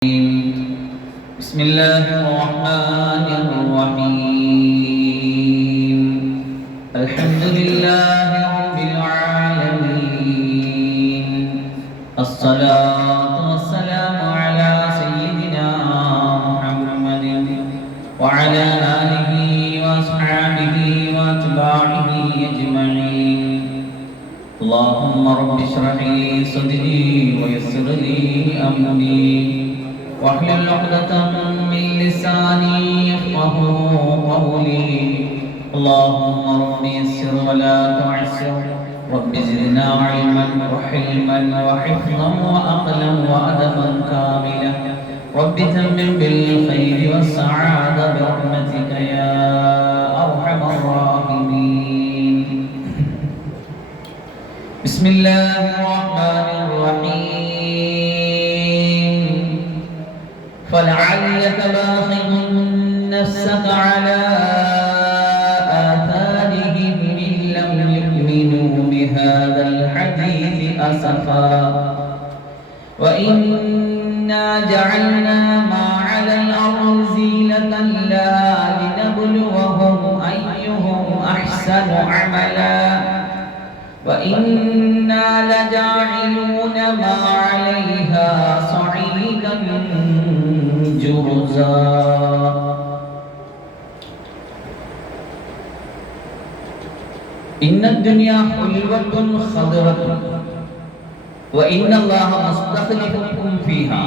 بسم الله الرحمن الرحيم الحمد لله رب العالمين الصلاة والسلام على سيدنا محمد وعلى آله وأصحابه وأتباعه أجمعين اللهم رب اشرح لي صدري ويسر لي أمري واحلل عقدة من لساني يفقهوا قولي اللهم رب يسر ولا تعسر رب زدنا علما وحلما وحفظا وعقلا وأدبا كاملا رب تمم بالخير والسعادة برحمتك يا أرحم الراحمين بسم الله الرحمن الرحيم فلعلك باخع نفسك على آثارهم إن لم يؤمنوا بهذا الحديث أسفا وإنا جعلنا ما على الأرض زينة لها لنبلوهم أيهم أحسن عملا وإنا لجاعلون ما عليها صعيدا جرزا إن الدنيا حلوة خضرة وإن الله مستخلفكم فيها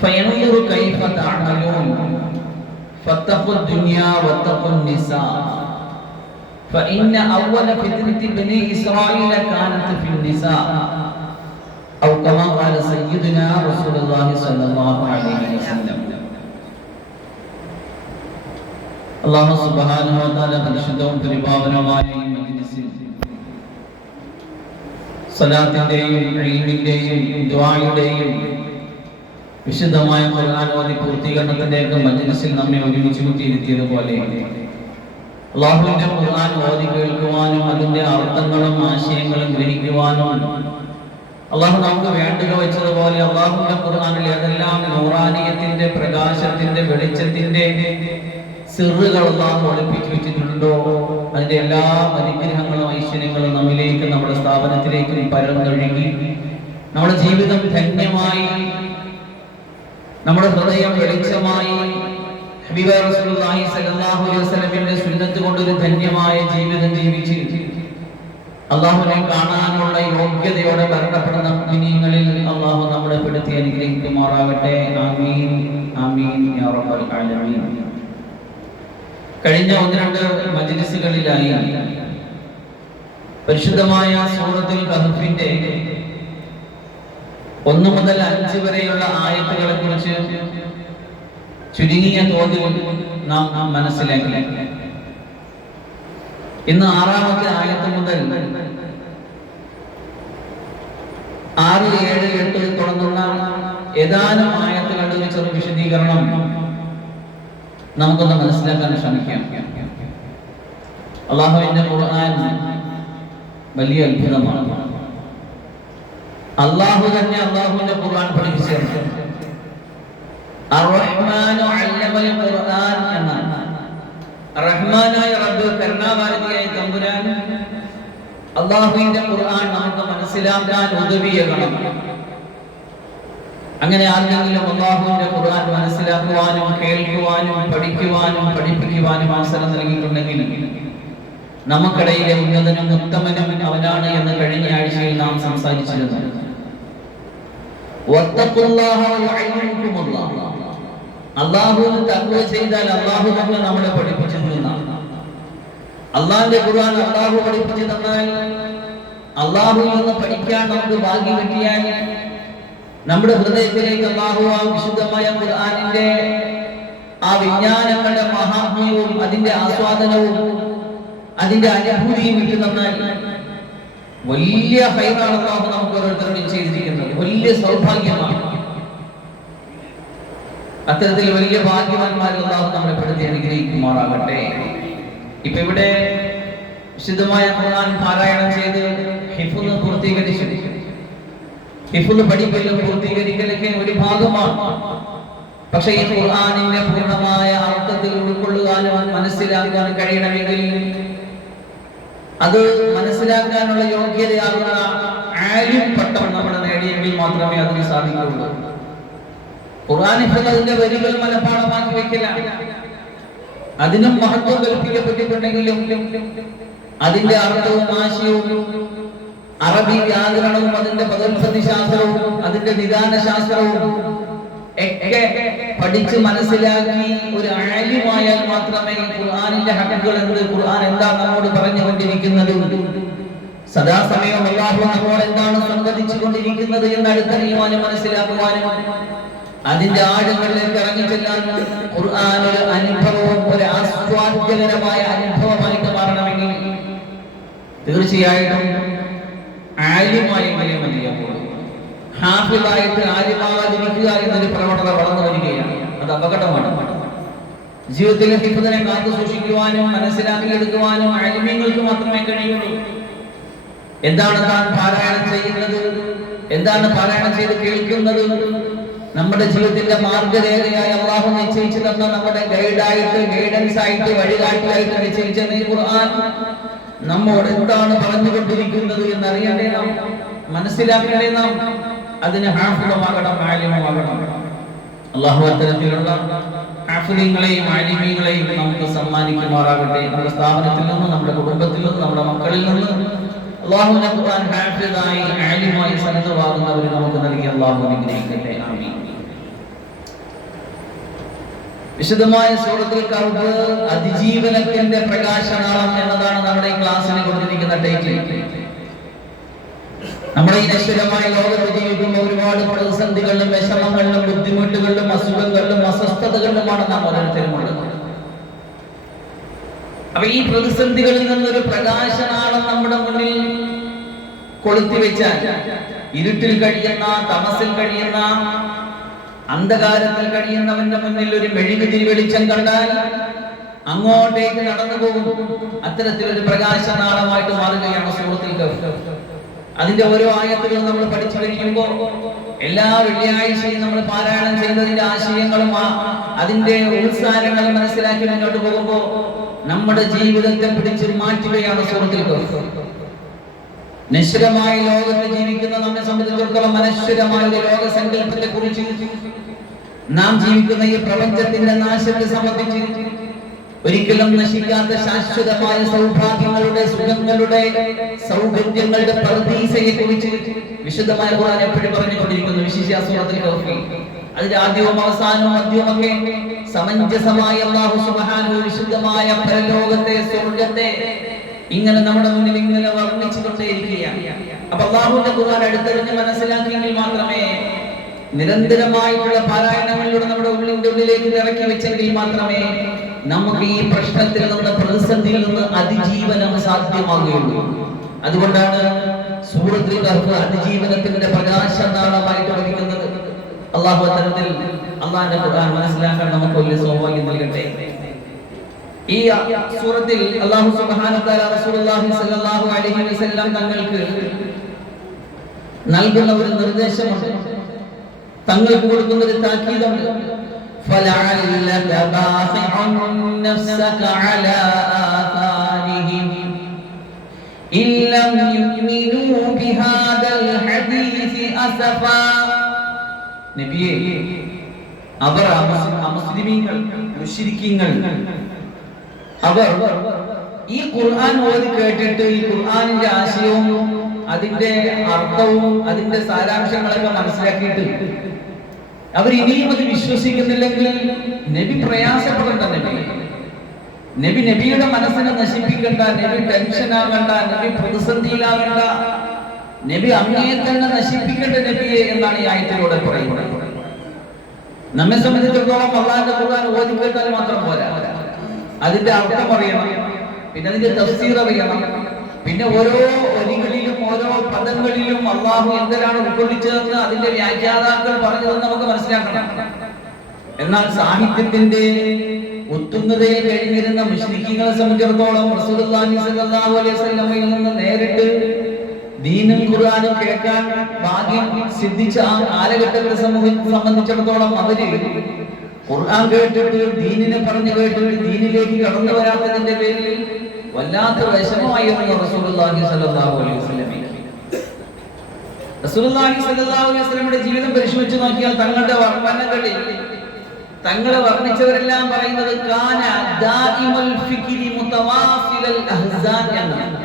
فينظر كيف تعملون فاتقوا الدنيا واتقوا النساء فإن أول فتنة بني إسرائيل كانت في النساء أو كما قال سيدنا رسول الله صلى الله عليه وسلم الله سبحانه وتعالى പരിശുദ്ധവും പരിപാവനവുമായ ഈ മജ്‌ലിസിൽ സലാത്തിന്റെയും ഇൽമിന്റെയും ദുആയുടെയും വിശുദ്ധമായ ഖുർആൻ ഓതി പൂർത്തീകരണത്തിന്റെയൊക്കെ മജ്‌ലിസിൽ നമ്മെ ഒരുമിച്ച് കൂട്ടിയിരുത്തിയതുപോലെ അല്ലാഹുവിന്റെ ഖുർആൻ ഓതി കേൾക്കുവാനും അതിന്റെ അർത്ഥങ്ങളും ആശയങ്ങളും ഗ്രഹിക്കുവാനും അല്ലാഹു നമുക്ക് വേണ്ടുക വെച്ചതുപോലെ അല്ലാഹുവിന്റെ ഖുർആനിൽ ഏതെല്ലാം നൂറാനിയത്തിന്റെ പ്രകാശത്തിന്റെ വെളിച്ചത്തിന്റെ സിറുകൾ അല്ലാഹു ഒളിപ്പിച്ചു വെച്ചിട്ടുണ്ടോ അതിന്റെ എല്ലാ അനുഗ്രഹങ്ങളും ഐശ്വര്യങ്ങളും നമ്മിലേക്ക് നമ്മുടെ സ്ഥാപനത്തിലേക്ക് പരന്നൊഴുകി നമ്മുടെ ജീവിതം ധന്യമായി നമ്മുടെ ഹൃദയം വെളിച്ചമായി ഹബീബ് റസൂലുള്ളാഹി സ്വല്ലല്ലാഹു അലൈഹി വസല്ലമയുടെ സുന്നത്ത് കൊണ്ട് ഒരു ധന്യമായ ജീവിതം ജീവിച്ച് അല്ലാഹുവിനെ കാണാനുള്ള യോഗ്യതയോടെ ബർക്കപ്പെടുന്ന മുഅ്മിനീങ്ങളിൽ അല്ലാഹു നമ്മളെ പെടുത്തി അനുഗ്രഹിക്കുമാറാകട്ടെ ആമീൻ ആമീൻ യാ റബ്ബൽ ആലമീൻ. കഴിഞ്ഞ ഒന്ന് രണ്ട് മജ്‌ലിസുകളിലായി പരിശുദ്ധമായ സൂറത്തുൽ കഹ്ഫിന്റെ 1 മുതൽ 5 വരെയുള്ള ആയത്തുകളെ കുറിച്ച് ചുരുങ്ങിയ തോതിൽ നാം മനസ്സിലാക്കി. ഇന്ന് 6-ാമത്തെ ആയത്ത് മുതൽ 6, 7, 8 തുടങ്ങുന്ന ഏതാനും ആയത്തുകളുടെ ഒരു ചെറു വിശദീകരണം നമുക്കൊന്ന് മനസ്സിലാക്കാൻ ശ്രമിക്കാം. അല്ലാഹുവിന്റെ ഖുർആൻ വലിയ അത്ഭുതമാണ്. അല്ലാഹു തന്നെ അല്ലാഹുവിന്റെ ഖുർആൻ പഠിപ്പിച്ചു. അർ-റഹ്മാനു അല്ലമൽ ഖുർആൻ എന്നാണ്. റഹ്മാനായ റബ്ബ് കരുണാവാരിധിയായ തമ്പുരാൻ അല്ലാഹുവിന്റെ ഖുർആൻ നമുക്ക് മനസ്സിലാക്കാൻ ഉദവിയേകണം. അങ്ങനെ ആരെങ്കിലും അല്ലാഹുവിന്റെ ഖുർആൻ മനസ്സിലാക്കുവാനും കേൾക്കുവാനും പഠിക്കുവാനും പഠിപ്പിക്കുവാനും അവസരം നൽകിയിട്ടുണ്ടെങ്കിൽ നമുക്കിടയിലെ ഉന്നതനും ഉത്തമനും അവനാണ് എന്ന് കഴിഞ്ഞ ആഴ്ചയിൽ നാം സംസാരിച്ചിരുന്നു. വത്തഖുല്ലാഹ വയുഅല്ലിമുകുമുല്ലാഹ്. അല്ലാഹുവിനെ തഖ്വ ചെയ്താൽ അല്ലാഹു തന്നെ നമ്മളെ പഠിപ്പിച്ചു തരുന്നതാണ്. അല്ലാഹുവിന്റെ ഖുർആൻ അല്ലാഹു പഠിപ്പിച്ചു തന്നാൽ അല്ലാഹുവിൽ നിന്ന് പഠിക്കാൻ നമുക്ക് ഭാഗ്യം കിട്ടിയാൽ നമ്മുടെ ഹൃദയത്തിലേക്ക് അല്ലാഹു ആ വിശുദ്ധമായ ഖുർആനിന്റെ ആ വിജ്ഞാനങ്ങളുടെ മഹാത്മ്യവും അതിന്റെ ആസ്വാദനവും അതിന്റെ അനുഭൂതിയും ഇട്ടു തന്നാൽ വലിയ ഹൈറാണ് അല്ലാഹു നമുക്ക് ഓരോരുത്തരും ചെയ്തിരിക്കുന്നത്. വലിയ സൗഭാഗ്യമാണ്. അത്തരത്തിൽ വലിയ ഭാഗ്യവാന്മാരിൽ അല്ലാഹു നമ്മളെ പെടുത്തി അനുഗ്രഹിക്കുമാറാകട്ടെ. ഇപ്പൊ ഇവിടെ വിശുദ്ധമായ ഖുർആൻ പാരായണം ചെയ്ത് ഹിഫ്ള് പൂർത്തീകരിച്ചു. ഹിഫ്ള് പഠിക്കലും പൂർത്തീകരിക്കലൊക്കെ ഒരു ഭാഗമാണ്. പക്ഷേ ഈ ഖുർആനിന്റെ പൂർണ്ണമായ അർത്ഥത്തിൽ ഉൾക്കൊള്ളുവാനും മനസ്സിലാക്കാനും കഴിയണമെങ്കിൽ അത് മനസ്സിലാക്കാനുള്ള യോഗ്യതയാകുന്ന ആലിം പട്ടം നമ്മൾ നേടിയെങ്കിൽ മാത്രമേ അതിന് സാധിക്കുകയുള്ളൂ. ഖുർആൻ അതിന്റെ വരികൾ മനഃപ്പാഠമാക്കി വെക്കലാണ്. അതിനും മഹത്വം കൽപ്പിക്കപ്പെട്ടിട്ടുണ്ടെങ്കിലും അതിന്റെ അർത്ഥവും ആശയവും അറബി വ്യാകരണവും അതിന്റെ പദോൽപത്തി ശാസ്ത്രവും അതിന്റെ നിദാന ശാസ്ത്രവും ഒക്കെ പഠിച്ച് മനസ്സിലാക്കി ഒരു ആലിമായാൽ മാത്രമേ ഖുർആനിന്റെ ഹഖുകൾ എന്ത്, ഖുർആൻ എന്താ നമ്മോട് പറഞ്ഞുകൊണ്ടിരിക്കുന്നത്, സദാസമയം അല്ലാഹു നമ്മോട് എന്താണ് സംവദിച്ചു കൊണ്ടിരിക്കുന്നത് എന്ന് അടുത്തറിയുവാനും മനസ്സിലാക്കുവാനും അതിന്റെ ആഴങ്ങളിലേക്ക് ഇറങ്ങിച്ചെല്ലാൻ ഖുർആൻ ഒരു അനുഭവവും ഒരു ആസ്വാദ്യകരമായ അനുഭവമായിട്ട് മാറണമെങ്കിൽ തീർച്ചയായിട്ടും ആലിമായെങ്കിലേ മതിയാകുള്ളൂ. ഹാഫിളായിട്ട് ആലിമാകാതിരിക്കുക എന്നൊരു പ്രവണത വളർന്നു വരികയാണ്. അത് അപകടമാണ്. ജീവിതത്തിലെ ഹിഫ്ദിനെ കാത്തു സൂക്ഷിക്കുവാനും മനസ്സിലാക്കിയെടുക്കുവാനും ആലിമീങ്ങൾക്ക് മാത്രമേ കഴിയുള്ളൂ. എന്താണ് താൻ പാരായണം ചെയ്യുന്നത്, എന്താണ് പാരായണം ചെയ്ത് കേൾക്കുന്നത്, നമ്മുടെ ജീവിതത്തിന്റെ മാർഗരേഖയായി അല്ലാഹു നിശ്ചയിച്ചു തന്ന നമ്മുടെ ഗൈഡായിട്ട്, ഗൈഡൻസ് ആയിട്ട്, വഴികാട്ടിയായിട്ട് നിശ്ചയിച്ച ഖുർആൻ നമ്മോട് എന്താണ് പറഞ്ഞുകൊണ്ടിരിക്കുന്നത് എന്നറിയണ്ടേ നാം, മനസ്സിലാക്കണ്ടേ നാം. അതിന് ഹാഫിളുമാകണം, ആലിമുമാകണം. അല്ലാഹു അത്തരത്തിലുള്ള ഹാഫിളീങ്ങളെയും ആലിമീങ്ങളെയും നമുക്ക് സമ്മാനിക്കുമാറാകട്ടെ. നമ്മുടെ സ്ഥാപനത്തിൽ നിന്ന്, നമ്മുടെ കുടുംബത്തിൽ നിന്ന്, നമ്മുടെ മക്കളിൽ നിന്ന് അല്ലാഹുവിന്റെ ഖുർആൻ ഹാഫിളായി ആലിമായി സന്നദ്ധമാകുന്നവരെ നമുക്ക് നൽകി അല്ലാഹു അനുഗ്രഹിക്കട്ടെ. ആമീൻ. വിശുദ്ധമായ സൂറത്തുൽ കഹ്ഫ് അതിജീവനത്തിന്റെ പ്രകാശനാളം എന്നതാണ് നമ്മുടെ ഈ ക്ലാസ്സിന് കൊടുത്തിരിക്കുന്ന ടൈറ്റിൽ. നമ്മുടെ ഈ നശ്വരമായ ലോകത്ത് ജീവിക്കുമ്പോൾ ഒരുപാട് പ്രതിസന്ധികളിലും വിഷമങ്ങളിലും ബുദ്ധിമുട്ടുകളിലും അസുഖങ്ങളിലും അസ്വസ്ഥതകളിലുമാണ് നാം ഓരോരുത്തരുമുള്ളത്. അപ്പൊ ഈ പ്രതിസന്ധികളിൽ നിന്നൊരു പ്രകാശനാളം നമ്മുടെ മുന്നിൽ കൊളുത്തി വെച്ചാൽ ഇരുട്ടിൽ കഴിയുന്ന, തമസിൽ കഴിയുന്ന, അന്ധകാരത്തിൽ കഴിയുന്നവന്റെ മുന്നിൽ ഒരു മെഴുകുതിരി വെളിച്ചം കണ്ടാൽ അങ്ങോട്ടേക്ക് നടന്നു പോകും. അത്തരത്തിലൊരു പ്രകാശനാളമായിട്ട് മാറുകയാണ് സൂറത്തുൽ കഹ്ഫ്. അതിന്റെ ഓരോ ആയത്തുകൾ നമ്മൾ പഠിച്ചു കഴിയുമ്പോൾ എല്ലാ വെള്ളിയാഴ്ചയും നമ്മൾ പാരായണം ചെയ്യുന്നതിന്റെ ആശയങ്ങളും അതിന്റെ ഉത്സാഹങ്ങളും മനസ്സിലാക്കി മുന്നോട്ട് പോകുമ്പോൾ നമ്മുടെ ജീവിതത്തെ പിടിച്ചു മാറ്റുകയാണ് സൂറത്തുൽ കഹ്ഫ്. നശ്വരമായ ലോകത്ത് ജീവിക്കുന്ന നമ്മെ സംബന്ധിച്ചിടത്തോളം അനശ്വരമായ ഒരു ലോകസങ്കല്പത്തെ കുറിച്ച്, നാം ജീവിക്കുന്ന ഈ പ്രപഞ്ചത്തിന്റെ നാശത്തെ സംബന്ധിച്ച്, ഒരിക്കലും നശിക്കാത്ത ശാശ്വതമായ സൗഭാഗ്യങ്ങളുടെ, സുഖങ്ങളുടെ, സൗകര്യങ്ങളുടെ പർദീസയെ കുറിച്ച് വിശുദ്ധമായ ഖുർആൻ എപ്പോഴും പറഞ്ഞുകൊണ്ടിരിക്കുന്നു. വിശേഷിച്ച സൂറത്തുൽ കഹ്ഫിൽ അതിന്റെ ആദ്യവും അവസാനവും മധ്യവും ഒക്കെ സമഞ്ജസമായ അല്ലാഹു സുബ്ഹാനഹു വിശുദ്ധമായ പരലോകത്തെ, സ്വർഗ്ഗത്തെ ഇങ്ങനെ നമ്മുടെ മുന്നിൽ ഇങ്ങനെ വർണ്ണിച്ചുകൊണ്ടേയിരിക്കുകയാണ്. അപ്പൊ അല്ലാഹുവിന്റെ ഖുർആൻ അടുത്തറിഞ്ഞ് മനസ്സിലാക്കിയെങ്കിൽ മാത്രമേ, നിരന്തരമായിട്ടുള്ള പാരായണങ്ങളിലൂടെ നമ്മുടെ ഉള്ളിന്റെ ഉള്ളിലേക്ക് ഇറക്കി വെച്ചെങ്കിൽ മാത്രമേ നമുക്ക് ഈ പ്രശ്നത്തിൽ നിന്ന്, പ്രതിസന്ധിയിൽ നിന്ന് അതിജീവനം സാധ്യമാകുകയുള്ളൂ. അതുകൊണ്ടാണ് സൂറത്തുൽ കഹ്ഫ് അതിജീവനത്തിന്റെ പ്രകാശനാളമായിട്ട് വഹിക്കുന്നത്. അല്ലാഹു അത്തരത്തിൽ അല്ലാഹുവിന്റെ ഖുർആൻ മനസ്സിലാക്കാൻ നമുക്ക് വലിയ സൗഭാഗ്യം നൽകട്ടെ. ഈ സൂറത്തിൽ അല്ലാഹു സുബ്ഹാനഹു വ തആല റസൂലുള്ളാഹി സ്വല്ലല്ലാഹു അലൈഹി വസല്ലം തങ്ങൾക്ക് നൽകുന്ന ഒരു നിർദ്ദേശമുണ്ട്, തങ്ങൾക്ക് കൊടുക്കുന്ന ഒരു താക്കീതുണ്ട്. فَلَعَلَّكَ بَاخِعٌ نَفْسَكَ عَلَى آثَارِهِمْ إِن لَّمْ يُؤْمِنُوا بِهَذَا الْحَدِيثِ أَسَفًا. നബിയേ, അവർ അമുസ്ലിമീങ്ങൾ, മുശ്രിക്കീങ്ങൾ, അവർ ഈ ഖുർആൻ ഓതി കേട്ടിട്ട് ഈ ഖുർആനിന്റെ ആശയവും അതിന്റെ അർത്ഥവും അതിന്റെ സാരാംശങ്ങളൊക്കെ മനസ്സിലാക്കിയിട്ട് അവർ ഇനിയും അത് വിശ്വസിക്കുന്നില്ലെങ്കിൽ നബി പ്രയാസപ്പെടേണ്ട. നബി നബിയുടെ മനസ്സിനെ നശിപ്പിക്കണ്ട, നബി ടെൻഷൻ ആകണ്ട, നബി പ്രതിസന്ധിയിലാകണ്ട, നബി അങ്ങയെ തന്നെ നശിപ്പിക്കേണ്ട നബിയെ എന്നാണ് ഈ ആയത്തിലൂടെ പറയുന്നത്. നമ്മെ സംബന്ധിച്ചിടത്തോളം അല്ലാഹുവിന്റെ ഖുർആൻ ഓതി കേട്ടാൽ മാത്രം പോരാ, അതിന്റെ അർത്ഥം അറിയണം, പിന്നെ അതിന്റെ തഫ്സീർ അറിയണം, പിന്നെ ഓരോ വരികളിലും ഓരോ പദങ്ങളിലും അല്ലാഹു എന്തിനാണ് ഉൾക്കൊള്ളിച്ചതെന്ന് അതിന്റെ വ്യാഖ്യാതാക്കൾ പറഞ്ഞതെന്ന് നമുക്ക് മനസ്സിലാക്കണം. എന്നാൽ സാഹിത്യത്തിന്റെ ഉത്തുംഗതയിൽ കഴിഞ്ഞിരുന്ന മുശ്രിക്കീങ്ങളെ സംബന്ധിച്ചിടത്തോളം റസൂലുള്ളാഹി സ്വല്ലല്ലാഹു അലൈഹി വസല്ലമയിൽ നിന്ന് നേരിട്ട് ദീനും ഖുർആനും കേൾക്കാൻ ഭാഗ്യം സിദ്ധിച്ച ആ കാലഘട്ടത്തെ സംബന്ധിച്ചിടത്തോളം അവര് ഖുർആൻ കേട്ടിട്ട് ദീനിനെ പറഞ്ഞു കേട്ടിട്ട് ദീനിലേക്ക് കടന്നു വരാത്തതിന്റെ പേരിൽ വല്ലാത്ത വിഷമമായിരുന്നു റസൂലുള്ളാഹി സ്വല്ലല്ലാഹു അലൈഹി വസല്ലം. റസൂലുള്ളാഹി സ്വല്ലല്ലാഹു അലൈഹി വസല്ലമയുടെ ജീവിതം പരിശോധിച്ച് നോക്കിയാൽ തങ്ങളുടെ വർണ്ണനകളിൽ തങ്ങളെ വർണ്ണിച്ചവരെല്ലാം പറയുന്നത് കാന ദാഇമുൽ ഫിക്രി മുതവാസിലൽ അഹ്സാൻ എന്നാണ്.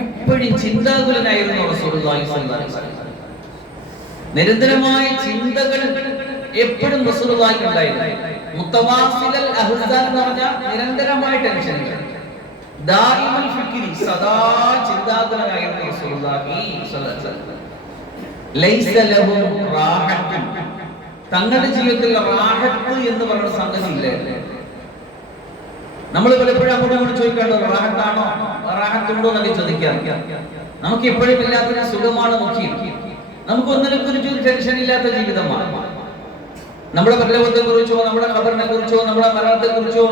എപ്പോഴും ചിന്താകുലനായിരുന്നു റസൂലുള്ളാഹി സ്വല്ലല്ലാഹു അലൈഹി വസല്ലം. നിരന്തരമായ ചിന്തകൾ എപ്പോഴും റസൂലുള്ളാഹിക്ക് ഉണ്ടായിരുന്നു. മുതവാസിലൽ അഹ്സാൻ എന്ന് പറഞ്ഞാൽ നിരന്തരമായ ടെൻഷനുകൾ. ദാഇമുൽ ഫിക്രി സദാ ചിന്താകുലനായിരുന്നു റസൂലുള്ളാഹി സ്വല്ലല്ലാഹു അലൈഹി വസല്ലം. ലൈസ ലഹു റാഹത്തുൻ, തങ്ങളുടെ ജീവിതത്തിൽ റാഹത്ത് എന്ന് പറയുന്ന സംഗതി ഇല്ല. നമ്മൾ പലപ്പോഴും അങ്ങോട്ട് ചോദിക്കാറുണ്ട് റാഹത്താണോ, റാഹത്തുണ്ടോ എന്നൊക്കെ ചോദിക്കാം. നമുക്ക് എപ്പോഴും ഇല്ലാത്ത സുഖമാണ് മുഖ്യം. നമുക്ക് ഒന്നിനെ കുറിച്ച് ടെൻഷൻ ഇല്ലാത്ത ജീവിതമാണ്. നമ്മുടെ പരലോകത്തെ കുറിച്ചോ നമ്മുടെ ഖബറിനെ കുറിച്ചോ നമ്മുടെ മരണത്തെ കുറിച്ചോ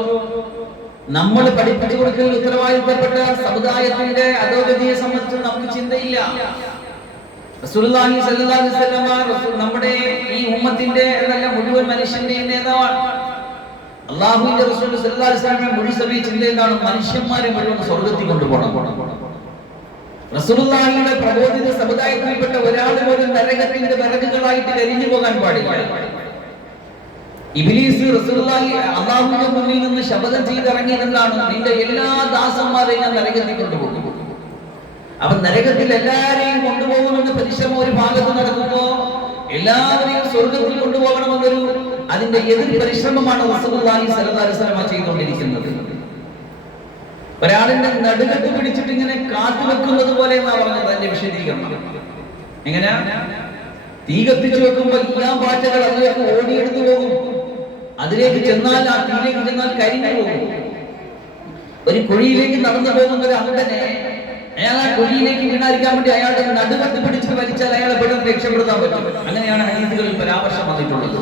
നമ്മൾ പഠിപ്പിച്ചു കൊടുക്കുന്ന ഉത്തരവാദിത്തപ്പെട്ട സമുദായത്തിന്റെ അധോഗതിയെ സംബന്ധിച്ച് നമുക്ക് ചിന്തയില്ല. റസൂലുള്ളാഹി സ്വല്ലല്ലാഹു അലൈഹി വസല്ലം നമ്മുടെ ഈ ഉമ്മത്തിന്റെ എന്നല്ല മുഴുവൻ മനുഷ്യന്റെയും നേതാവാണ്. അല്ലാഹുവിന്റെ റസൂൽ സ്വല്ലല്ലാഹു അലൈഹി വസല്ലം മുഴുവൻ സമയ ചിന്ത എന്താണ്? മനുഷ്യന്മാരെ മുഴുവൻ സ്വർഗ്ഗത്തിൽ കൊണ്ടുപോകണം. റസൂലുള്ളാഹിയുടെ പ്രബോധിത സമുദായത്തിൽപ്പെട്ട ഒരാൾ പോലും നരകത്തിന്റെ വിറകുകളായിട്ട് കരിഞ്ഞു പോകാൻ പാടില്ല. ഇബ്ലീസ് റസൂലുള്ളാഹി അല്ലാഹുവിന്റെ മുന്നിൽ നിന്ന് ശപഥം ചെയ്തിറങ്ങിയതെന്താണ്? നിന്റെ എല്ലാ ദാസന്മാരെയും ഞാൻ നരകത്തിൽ കൊണ്ടുപോകും. അപ്പൊ നരകത്തിൽ എല്ലാരെയും കൊണ്ടുപോകുമെന്ന് പരിശ്രമം ഒരു ഭാഗത്ത് നടക്കുമ്പോ എല്ലാവരെയും സ്വർഗത്തിൽ കൊണ്ടുപോകണമെന്നൊരു അതിന്റെ എതിർ പരിശ്രമമാണ് റസൂലുള്ളാഹി സ്വല്ലല്ലാഹു അലൈഹി വസല്ലം ചെയ്തുകൊണ്ടിരിക്കുന്നത്. ഒരാളിന്റെ നടുകത്ത് പിടിച്ചിട്ട് ഇങ്ങനെ കാത്തുവെക്കുന്നത് പോലെ എന്നാ പറഞ്ഞത് അതിന്റെ വിശദീകരണം. എങ്ങനെ? തീ കത്തിച്ചു വെക്കുമ്പോൾ എല്ലാ പാറ്റകൾ അതിലേക്ക് ഓടിയെടുത്തു പോകും. അതിലേക്ക് ചെന്നാൽ ആ തീയിലേക്ക് ചെന്നാൽ കരിഞ്ഞു പോകും. ഒരു കുഴിയിലേക്ക് നടന്നു പോകുന്ന ഒരു അന്തനെ അയാൾ ആ കുഴിയിലേക്ക് വീണായിരിക്കാൻ വേണ്ടി അയാളുടെ നടുകത്ത് പിടിച്ചിട്ട് വലിച്ചാൽ അയാളെ പെട്ടെന്ന് രക്ഷപ്പെടുത്താൻ പറ്റും. അങ്ങനെയാണ് ഹദീസുകളിൽ പരാമർശം വന്നിട്ടുള്ളത്.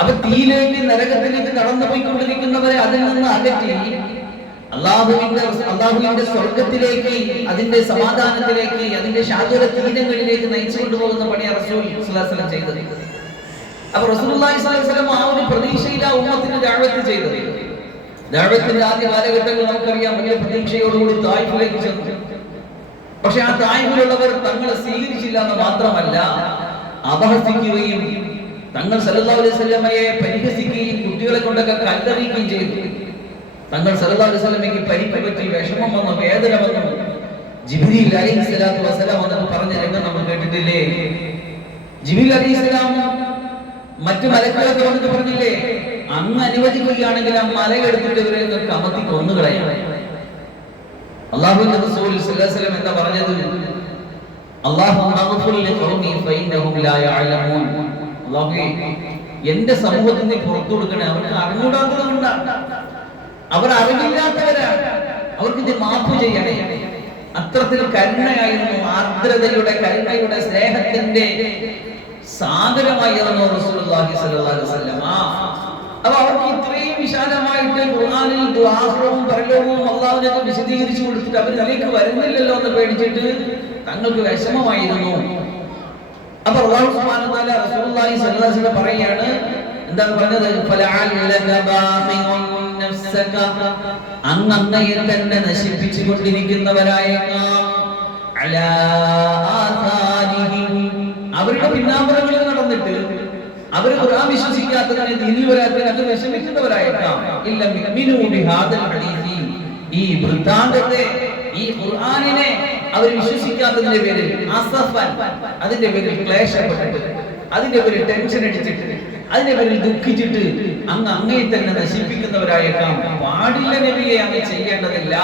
അപ്പൊ തീയിലേക്ക് നരകത്തിലേക്ക് കടന്നു പോയിക്കൊണ്ടിരിക്കുന്നവരെ അതിൽ നിന്ന് അകറ്റി അള്ളാഹുവിന്റെ സ്വർഗത്തിലേക്ക്, അതിന്റെ സമാധാനത്തിലേക്ക്, അതിന്റെ ശാശ്വത തീരങ്ങളിലേക്ക് നയിച്ചു കൊണ്ടുപോകുന്ന പണിയാണ് റസൂൽ സ്വല്ലല്ലാഹു അലൈഹി വസല്ലം ചെയ്തത്. അപ്പൊ റസൂലുള്ളാഹി സ്വല്ലല്ലാഹു അലൈഹി വസല്ലം ആ ഒരു പ്രതീക്ഷയിൽ ആ ഉമ്മത്തിന് ദഅവത്ത് ചെയ്തത്. ദഅവത്തിന്റെ ആദ്യ കാലഘട്ടങ്ങൾ നമുക്കറിയാം, വലിയ പ്രതീക്ഷയോടുകൂടി തായിഫിലേക്ക് ചെന്നു. പക്ഷെ ആ തായിഫിലുള്ളവർ തങ്ങളെ സ്വീകരിച്ചില്ല എന്ന് മാത്രമല്ല, അപഹസിക്കുകയും തങ്ങൾ സല്ലല്ലാഹു അലൈഹി വസല്ലമയെ പരിഹസിക്കുകയും കുട്ടികളെ കൊണ്ടൊക്കെ കല്ലെറിയുകയും ചെയ്തു. തങ്ങൾ സല്ലല്ലാഹു അലൈഹി വസല്ലമയ്ക്ക് പരിക്ക് പറ്റി, വിഷമം വന്നു, വേദന വന്നു. ജിബ്രീൽ അലൈഹിസ്സലാത്തു വസ്സലാം വന്നിട്ട് പറഞ്ഞ രംഗം നമ്മൾ കേട്ടിട്ടില്ലേ? ജിബ്രീൽ അലൈഹിസ്സലാം മറ്റു മലക്കുകളൊക്കെ വന്നിട്ട് പറഞ്ഞില്ലേ, അങ്ങ് അനുവദിക്കുകയാണെങ്കിൽ ആ മലയെടുത്തിട്ട് ഇവരെ കമത്തി കൊന്നുകളയാം. അല്ലാഹുവിന്റെ റസൂൽ സ്വല്ലല്ലാഹു അലൈഹി വസല്ലം എന്താ പറഞ്ഞത്? അല്ലാഹുവേ, എന്റെ സമൂഹത്തിന് പുറത്തു കൊടുക്കണേ, അവർക്ക് അറിഞ്ഞൂടാത്തത് കൊണ്ടാണ്, അവർ അറിവില്ലാത്തവരാണ്, അവർക്ക് ഇത് മാപ്പ് ചെയ്യണേ. അത്രത്തിൽ കരുണയായിരുന്നു, ആർദ്രതയുടെ കരുണയുടെ സ്നേഹത്തിന്റെ സാഗരമായിരുന്നു റസൂലുള്ളാഹി സ്വല്ലല്ലാഹു അലൈഹി വസല്ലം. അപ്പൊ അവർക്ക് ഇത്രയും വിശാലമായിട്ട് ഖുർആനിൽ ദുആവും പരലോകവും അല്ലാഹുവിനെ വിശദീകരിച്ചു കൊടുത്തിട്ട് അവർ അതിലേക്ക് വരുന്നില്ലല്ലോ എന്ന് പേടിച്ചിട്ട് തങ്ങൾക്ക് വിഷമമായിരുന്നു. അപ്പൊ അല്ലാഹു സുബ്ഹാനഹു വ തആല റസൂലുള്ളാഹി സ്വല്ലല്ലാഹു അലൈഹി വസല്ലം പറയാണ്, എന്താണ് പറഞ്ഞത്? ഫലഅല്ലക ബാഖിഉൻ നഫ്സക, അങ്ങയെ തന്നെ നശിപ്പിച്ചു കൊണ്ടിരിക്കുന്നവരായേക്കാം, അലാ ആസാരിഹിം, അവരുടെ പിന്നാമ്പുറങ്ങളിൽ നടന്നിട്ട് അവർ ഖുർആൻ വിശ്വസിക്കാത്തതിനെ, ദീനിൽ വരാത്തതിനെ അത് വിഷമിക്കുന്നവരായേക്കാം. ഇല്ല മിനു ബിഹാദൽ ഹദീസി, ഈ വൃത്താന്തത്തെ, ഈ ഖുർആനിനെ അവർ വിശ്വസിക്കാത്തതിന്റെ പേരിൽ അസഫൻ, അതിന്റെ പേരിൽ ക്ലേശപ്പെട്ടിട്ട്, അതിന്റെ പേരിൽ ടെൻഷൻ അടിച്ചിട്ട്, അതിന്റെ പേരിൽ ദുഃഖിച്ചിട്ട് അങ്ങയെ തന്നെ നശിപ്പിക്കുന്നവരായേക്കാം. പാടില്ല നബിയെ, അങ്ങ് ചെയ്യേണ്ടതില്ല.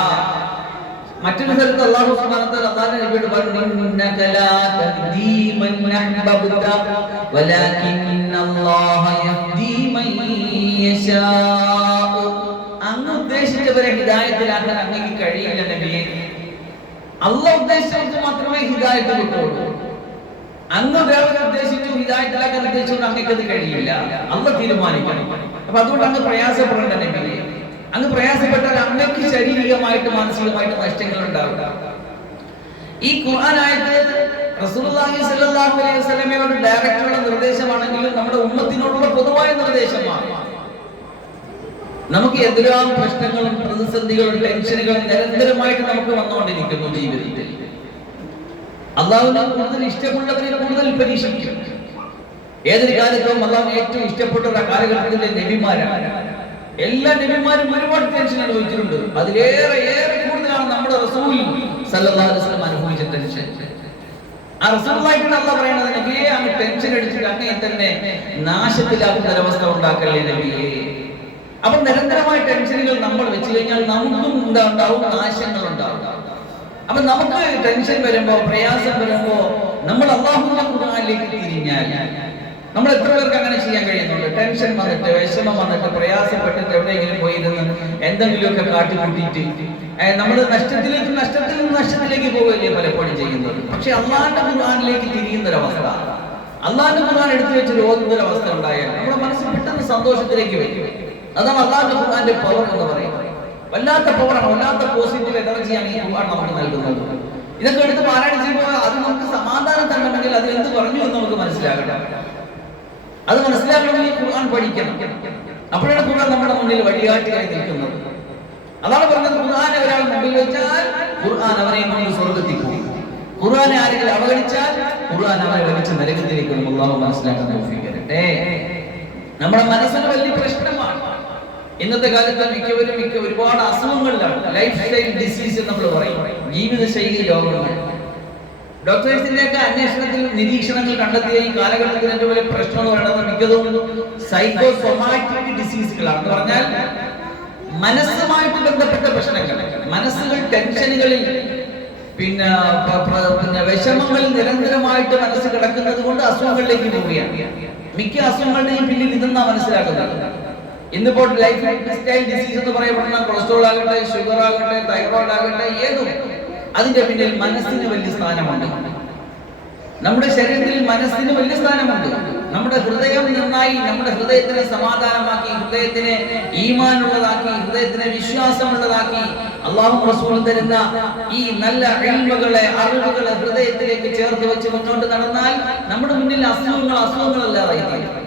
മറ്റൊരു സ്ഥലത്ത് അല്ലാഹു സുബ്ഹാനഹു വ തആല അല്ലാഹുവിനെ നബിയോട് പറഞ്ഞു, ഇന്നക ലാ തഹ്ദീ മൻ അഹ്ബബ്ത വലാകിന്നല്ലാഹ യഹ്ദീ മൻ യശാ, അങ്ങ് ഉദ്ദേശിച്ചവരെ ഹിദായത്തിലാക്കാൻ അങ്ങേക്ക് കഴിയില്ല നബിയെ. അല്ലാഹു ഉദ്ദേശിച്ചവർക്ക് മാത്രമേ ഹിദായത്ത് കിട്ടുള്ളൂ. അങ്ങ് വേറെ ഉദ്ദേശിച്ചു ഹിദായത്തിലാക്കാൻ ഉദ്ദേശിച്ചുകൊണ്ട് അങ്ങേക്ക് അത് കഴിയില്ല. അല്ലാഹു തീരുമാനിക്കണം. അപ്പൊ അതുകൊണ്ട് അങ്ങ് പ്രയാസപ്പെടേണ്ട നബിയെ. അങ്ങ് പ്രയാസപ്പെട്ടാൽ അങ്ങക്ക് ശാരീരികമായിട്ട് മാനസികമായിട്ട് നഷ്ടങ്ങൾ ഉണ്ടാവുക. ഈ ഖുർആൻ ആയത്ത് റസൂലുള്ളാഹി സ്വല്ലല്ലാഹു അലൈഹി വസല്ലമയോട് ഡയറക്റ്റ് ഉള്ള നിർദ്ദേശമാണെങ്കിലും നമ്മുടെ ഉമ്മത്തിനോടുള്ള പൊതുവായ നിർദ്ദേശമാണ്. നമുക്ക് എന്തെല്ലാം പ്രശ്നങ്ങളും പ്രതിസന്ധികളും ടെൻഷനുകളും നിരന്തരമായിട്ട് നമുക്ക് വന്നുകൊണ്ടിരിക്കുന്നു ജീവിതത്തിൽ. അള്ളാഹുവിനെ കൂടുതൽ ഇഷ്ടമുള്ളവരെ കൂടുതൽ പരീക്ഷിക്കും. ഏതൊരു കാലത്തും അള്ളാഹു ഏറ്റവും ഇഷ്ടപ്പെട്ട ഒരു കാലഘട്ടത്തിലെ നബിമാരാണ്. എല്ലാ നബിമാരും ഒരുപാട് ടെൻഷൻ അനുഭവിച്ചിട്ടുണ്ട്. അതിലേറെ കൂടുതലാണ് നമ്മുടെ റസൂൽ സല്ലല്ലാഹു അലൈഹി വസല്ലം അനുഭവിച്ച ടെൻഷൻ. ആ റസൂലുള്ളാഹിയോട് അല്ലാഹു പറയുന്നത്, നബിയെ അങ്ങ് ടെൻഷൻ അടിച്ചിട്ട് അങ്ങനെ തന്നെ നാശത്തിലാക്കുന്ന ഒരവസ്ഥ ഉണ്ടാക്കല്ലേ നബിയെ. അപ്പൊ നിരന്തരമായ ടെൻഷനുകൾ നമ്മൾ വെച്ച് കഴിഞ്ഞാൽ നമുക്കും ഉണ്ടാവും, നാശങ്ങൾ ഉണ്ടാവും. അപ്പൊ നമുക്ക് ടെൻഷൻ വരുമ്പോ, പ്രയാസം വരുമ്പോ നമ്മൾ അല്ലാഹുവിന്റെ ഖുർആനിലേക്ക് തിരിഞ്ഞാൽ, നമ്മൾ എത്ര പേർക്ക് അങ്ങനെ ചെയ്യാൻ കഴിയുന്നുണ്ട്? ടെൻഷൻ വന്നിട്ട്, വിഷമം വന്നിട്ട്, പ്രയാസപ്പെട്ടിട്ട് എവിടെയെങ്കിലും പോയിരുന്ന് എന്തെങ്കിലുമൊക്കെ കാട്ടിക്കൂട്ടിയിട്ട് നമ്മൾ നഷ്ടത്തിൽ നിന്ന് നഷ്ടത്തിലേക്ക് പോവുകയല്ലേ പലപ്പോഴും ചെയ്യുന്നത്. പക്ഷെ അള്ളാഹുവിന്റെ ഖുർആനിലേക്ക് തിരിയുന്ന ഒരവസ്ഥ, അള്ളാഹുവിന്റെ ഖുർആൻ എടുത്തു വെച്ചൊരു ഓതുന്ന ഒരവസ്ഥ ഉണ്ടായാൽ നമ്മുടെ മനസ്സ് പെട്ടെന്ന് സന്തോഷത്തിലേക്ക് വരും. അതാണ് അള്ളാഹുവിന്റെ ഖുർആന്റെ പവർ എന്ന് പറയുന്നത്. വല്ലാത്ത പവറാണ്, വല്ലാത്ത പോസിറ്റീവ് എനർജിയാണ് ഈ ഖുർആൻ നമുക്ക് നൽകുന്നത്. ഇതൊക്കെ എടുത്ത് പാരായണം ചെയ്യുമ്പോൾ അത് നമുക്ക് സമാധാനം തരണമെങ്കിൽ അത് എന്ത് പറഞ്ഞു എന്ന് നമുക്ക് മനസ്സിലാകണം. അത് മനസ്സിലാക്കണമെങ്കിൽ ഖുർആൻ പഠിക്കണം. അപ്പോഴാണ് ഖുർആൻ നമ്മുടെ മുന്നിൽ വഴികാട്ടിയായി നിൽക്കുന്നത്. അതാണ് പറഞ്ഞത്, ഖുർആനെ ഒരാൾ മുമ്പിൽ വെച്ചാൽ ഖുർആൻ അവനെ കൊണ്ട് സ്വർഗ്ഗത്തിൽ പോകും. ഖുർആനെ ആരെങ്കിലും അവഗണിച്ചാൽ ഖുർആൻ അവനെ വലിച്ച് നരകത്തിലേക്ക് അല്ലാഹു മനസ്സിലാക്കാൻ തൗഫീഖ് തരട്ടെ. നമ്മുടെ മനസ്സിന് വലിയ പ്രശ്നമാണ്. ഇന്നത്തെ കാലത്ത് ഒരുപാട് അസുഖങ്ങളിലാണ്. ലൈഫ് സ്റ്റൈൽ ഡിസീസ് നമ്മൾ പറയും, ജീവിതശൈലി രോഗങ്ങൾ. ഡോക്ടേഴ്സിന്റെയൊക്കെ അന്വേഷണത്തിൽ നിരീക്ഷണങ്ങൾ കണ്ടെത്തിയ ഈ കാലഘട്ടത്തിൽ ഏറ്റവും വലിയ പ്രശ്നം എന്ന് പറയുന്നത് മിക്കതും സൈക്കോസൊമാറ്റിക് ഡിസീസുകളാണ്. എന്ന് പറഞ്ഞാൽ മനസ്സുമായിട്ട് ബന്ധപ്പെട്ട പ്രശ്നങ്ങൾ, മനസ്സുകൾ ടെൻഷനുകളിൽ, പിന്നെ വിഷമങ്ങളിൽ നിരന്തരമായിട്ട് മനസ്സ് കിടക്കുന്നത് കൊണ്ട് അസുഖങ്ങളിലേക്ക് പോവുകയാണ്. മിക്ക അസുഖങ്ങളുടെയും പിന്നിൽ ഇതെന്നാ മനസ്സിലാക്കുന്നത്. ഇന്നിപ്പോൾ ലൈഫ് സ്റ്റൈൽ ഡിസീസ് എന്ന് പറയപ്പെടുന്ന കൊളസ്ട്രോൾ ആകട്ടെ, ഷുഗർ ആകട്ടെ, തൈറോയ്ഡ് ആകട്ടെ, ഏതും അതിന്റെ പിന്നിൽ മനസ്സിന് വലിയ സ്ഥാനമുണ്ട്. നമ്മുടെ ശരീരത്തിൽ മനസ്സിന് വലിയ സ്ഥാനമുണ്ട്. നമ്മുടെ ഹൃദയം നന്നായി, നമ്മുടെ ഹൃദയത്തിനെ സമാധാനമാക്കി, ഹൃദയത്തിനെ ഈമാനുള്ളതാക്കി, ഹൃദയത്തിനെ വിശ്വാസമുള്ളതാക്കി അല്ലാഹു റസൂൽ തരുന്ന ഈ നല്ല ഇൽമുകളെ, അറിവുകളെ ഹൃദയത്തിലേക്ക് ചേർത്ത് വെച്ച് മുന്നോട്ട് നടന്നാൽ നമ്മുടെ മുന്നിൽ അസുഖങ്ങളല്ലാതായി തീരും.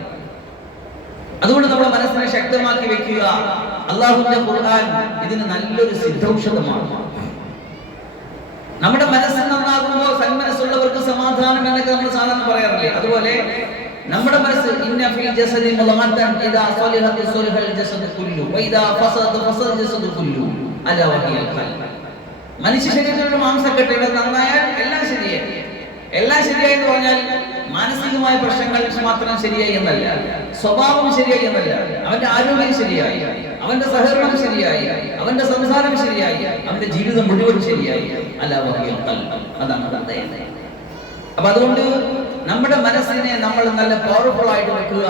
അതുകൊണ്ട് നമ്മുടെ മനസ്സിനെ ശക്തമാക്കി വെക്കുക. അല്ലാഹുവിന്റെ ഖുർആൻ ഇതിന് നല്ലൊരു സിദ്ധൌഷധമാണ്. നമ്മുടെ മനസ്സ് നന്നാകുമ്പോൾ സന്മനസ്സുള്ളവർക്ക് സമാധാനം എന്നൊക്കെ നമ്മൾ സാധാരണ പറയാറില്ലേ, അതുപോലെ നമ്മുടെ മനസ്സ് ഇന്ന ഫിൽ ജസദി മുളമതൻ ഇദാ സലഹത സലഹൽ ജസദു കുല്ലു വഇദാ ഫസദ ഫസദ ജസദു കുല്ലു അലാ വഹിയൽ ഖൽബ്. മനുഷ്യ ശരീരത്തിലെ മാംസക്കെട്ടുകൾ നന്നായാൽ എല്ലാം ശരിയായി. എല്ലാം ശരിയായി എന്ന് പറഞ്ഞാൽ മാനസികമായ പ്രശ്നങ്ങൾ മാത്രം ശരിയായി എന്നല്ല, സ്വഭാവം ശരിയായി എന്നല്ല, അവന്റെ ആരോഗ്യം ശരിയായി, അവന്റെ സഹകരണം ശരിയായി, അവന്റെ സംസാരം ശരിയായി, അവന്റെ ജീവിതം മുഴുവൻ ശരിയായി. അല്ലാ വഹിയൽ ഖൽബ്, അതാണ് ഹൃദയം. അപ്പൊ അതുകൊണ്ട് നമ്മുടെ മനസ്സിനെ നമ്മൾ നല്ല പവർഫുൾ ആയിട്ട് വെക്കുക.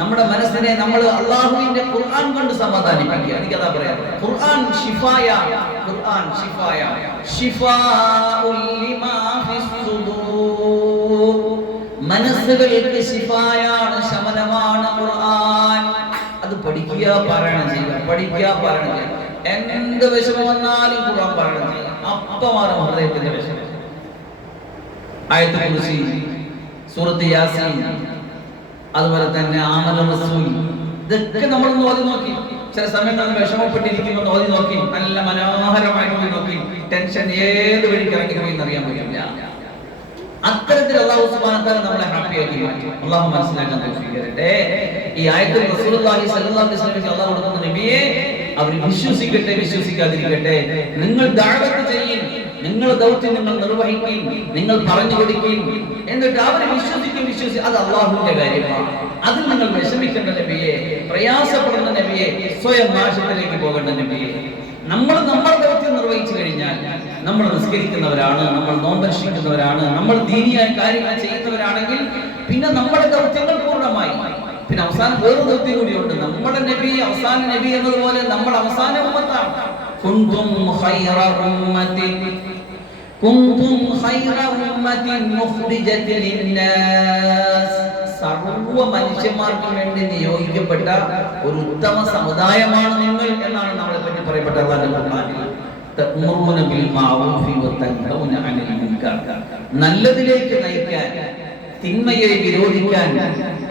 നമ്മുടെ മനസ്സിനെ നമ്മൾ അള്ളാഹുവിന്റെ ഖുർആൻ കൊണ്ട് സമാധാനിപ്പിക്കുക. എനിക്കതാ പറയാം, ഖുർആൻ ശിഫായ, ഖുർആൻ ശിഫായ, ശിഫാഉൽ ലിമാ ഫിസ് സുദൂർ. മനസ്സുകൾക്ക് ശിഫായാണ്, ശമനമാണ് ഖുർആൻ. അത് പഠിക്കുക, പാരായണം ചെയ്യുക, പഠിക്കുക, പാരായണം ചെയ്യുക. എന്ത് വിഷമം വന്നാലും ഖുർആൻ പാരായണം ചെയ്യുക, അപ്പമാണ് ഹൃദയത്തിന്റെ വിഷമം. ആയത്തുൽ കുർസി, സൂറത്ത് യാസീൻ, അതുപോലെ തന്നെ ആമന റസൂൽ, ഇതൊക്കെ നമ്മൾ ഓതി നോക്കി. ചില സമയങ്ങളിൽ വിഷമപ്പെട്ടിരിക്കുമ്പോൾ ഓതി നോക്കി, നല്ല മനോഹരമായിട്ട് ഓതി നോക്കി, ടെൻഷൻ ഏത് വഴിക്ക് ഇറങ്ങി പോയി എന്നറിയാൻ പറ്റില്ല. അത്തരത്തിൽ അല്ലാഹു സുബ്ഹാനഹു വ തആല നമ്മളെ ഹാപ്പിയാക്കി മാറ്റി. അല്ലാഹു മനസ്സിലാക്കാൻ തൗഫീഖ് തരട്ടെ. ഈ ആയത്തിൽ റസൂലുള്ളാഹി സ്വല്ലല്ലാഹു അലൈഹി വസല്ലം അല്ലാഹു കൊടുക്കുന്ന നബിയെ, അവർ വിശ്വസിക്കട്ടെ വിശ്വസിക്കാതിരിക്കട്ടെ, നിങ്ങൾ ദഅവത്ത് ചെയ്യിൻ, നിങ്ങൾ ദൗത്യം നിങ്ങൾ നിർവഹിക്കും, നിങ്ങൾ പറഞ്ഞു കൊടുക്കും, എന്നിട്ട് അവർ വിശ്വസിക്കും. അത് അല്ലാഹുവിന്റെ കാര്യമാണ്. അതിൽ നിങ്ങൾ വിഷമിക്കേണ്ട നബിയെ, പ്രയാസപ്പെടുന്ന നബിയെ, സ്വയം നാശത്തിലേക്ക് പോകേണ്ട നബിയെ. നമ്മൾ നമ്മുടെ ദൗത്യം നിർവഹിച്ചു കഴിഞ്ഞാൽ നമ്മൾ നിസ്കരിക്കുന്നവരാണ്, നമ്മൾ നോമ്പനുഷ്ഠിക്കുന്നവരാണ്, നമ്മൾ ദീനിയായ കാര്യങ്ങൾ ചെയ്യുന്നവരാണെങ്കിൽ പിന്നെ നമ്മുടെ ദൗത്യങ്ങൾ പൂർണ്ണമായി. പിന്നെ അവസാനം വേറെ ദൗത്യം കൂടിയുണ്ട്. നമ്മുടെ നബി അവസാന നബി എന്നതുപോലെ നമ്മൾ അവസാന ഉമ്മത്താണ്. കുന്തും ഖൈറ ഉമ്മത്തിൻ മുഖ്രിജത്തിൻ ലിന്നാസ്. സർവ്വ മനുഷ്യന്മാർക്കും വേണ്ടി നിയോഗിക്കപ്പെട്ട ഒരു ഉത്തമ സമുദായമാണ് നിങ്ങൾ എന്നാണ് നമ്മളെ പറ്റി പറയപ്പെട്ട അല്ലാഹുവിന്റെ ഖുർആനിൽ. തഅ്മുറൂന ബിൽ മഅറൂഫി വതൻഹൗന അനിൽ കൊടുക്കാൻ, നല്ലതിലേക്ക് നയിക്കാൻ, തിന്മയെ വിരോധിക്കാൻ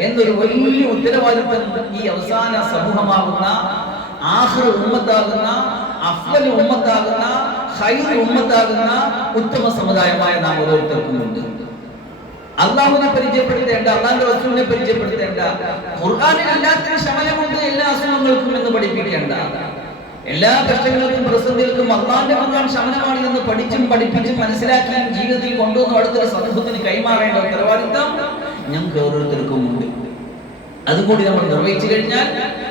എന്നൊരു വലിയ ഉത്തരവാദിത്വം ഈ അവസാന സമൂഹമാകുന്ന, ആഖിർ ഉമ്മത്താകുന്ന, അഫ്ളൽ ഉമ്മത്താകുന്ന, ഖൈർ ഉമ്മത്താകുന്ന ഉത്തമ സമുദായമായ നാം ഓരോരുത്തർക്കുമുണ്ട്. അള്ളാഹുവിനെ പരിചയപ്പെടുത്തേണ്ട, അള്ളാഹിന്റെ റസൂലിനെ പരിചയപ്പെടുത്തേണ്ട, ഖുർആനിൽ എല്ലാത്തിനും ശമനമുണ്ട് എല്ലാ അസുഖങ്ങൾക്കും എന്ന് പഠിപ്പിക്കേണ്ട, എല്ലാ കഷ്ടങ്ങൾക്കും പ്രതിസന്ധികൾക്കും അള്ളാഹിന്റെ ഖുർആൻ ശമനമാണ് എന്ന് പഠിച്ചും പഠിപ്പിച്ചും മനസ്സിലാക്കിയും ജീവിതത്തിൽ കൊണ്ടുവന്ന് അടുത്തൊരു സമൂഹത്തിന് കൈമാറേണ്ട ഉത്തരവാദിത്തം ഞങ്ങൾക്ക് ഓരോരുത്തർക്കും ഉണ്ട്. അതുകൂടി നമ്മൾ നിർവഹിച്ചു കഴിഞ്ഞാൽ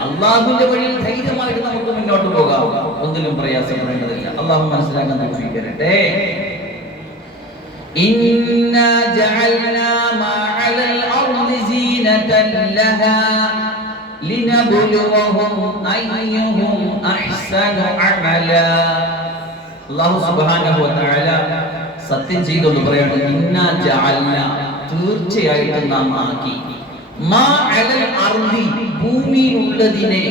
അള്ളാഹുവിന്റെ വഴിയിൽ ധൈര്യമായിട്ട് നമുക്ക് മുന്നോട്ട് പോകാം, ഒന്നിലും പ്രയാസപ്പെടേണ്ടതില്ല. അള്ളാഹു മനസ്സിലാക്കാൻ തൗഫീഖ് തരട്ടെ. ഇന്നാ ജഅൽനാ മാ അലൽ അർളി സീനതൻ ലഹാ ലിനബ്ലുവഹും അയ്യുഹും അഹ്സനു അമലാ. അല്ലാഹു സുബ്ഹാനഹു വ തആല സത്യം ചെയ്തുകൊണ്ട് പറയാണ്, ഇന്നാ ജഅൽനാ, തീർച്ചയായിട്ടും നാം ആക്കി, മാ അലൽ അർളി, ഭൂമിയിലുള്ളതിനെ,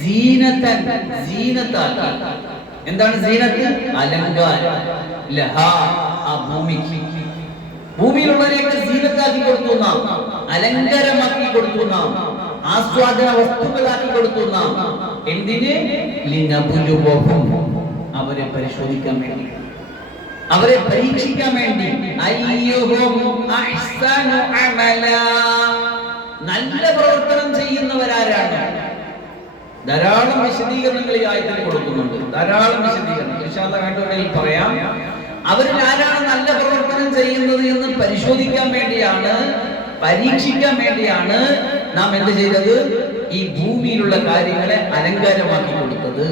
സീനതൻ, സീനത്താക്കി. എന്താണ് സീനത്ത്? അലങ്കാരം. ലഹാ, ആ ഭൂമിക്ക്, ഭൂമിയിലുള്ളവരെയൊക്കെ സീനത്താക്കി കൊടുത്തു നാം, അലങ്കാരമാക്കി കൊടുത്തു നാം, ആസ്വാദന വസ്തുക്കളാക്കി കൊടുത്തു നാം. എന്തിന്? ലിനബ്ലുവഹും, അവരെ പരിശോധിക്കാൻ വേണ്ടി, അവരെ പരീക്ഷിക്കാൻ വേണ്ടി. അയ്യുഹും അഹ്സനു അമലാ, നല്ല പ്രവർത്തനം ചെയ്യുന്നവരാരാണ്? ധാരാളം വിശദീകരണങ്ങൾ ഈ ആയത്തിൽ കൊടുക്കുന്നുണ്ട്, ധാരാളം വിശദീകരണം. ഇൻഷാ അല്ലാഹ് വേണ്ടവരിൽ പറയാം. അവരിൽ ആരാണ് നല്ല പ്രവർത്തനം ചെയ്യുന്നത് എന്ന് പരിശോധിക്കാൻ വേണ്ടിയാണ്, പരീക്ഷിക്കാൻ വേണ്ടിയാണ് നാം എന്ത് ചെയ്തത്? ഈ ഭൂമിയിലുള്ള കാര്യങ്ങളെ അലങ്കാരമാക്കി കൊടുത്തത്.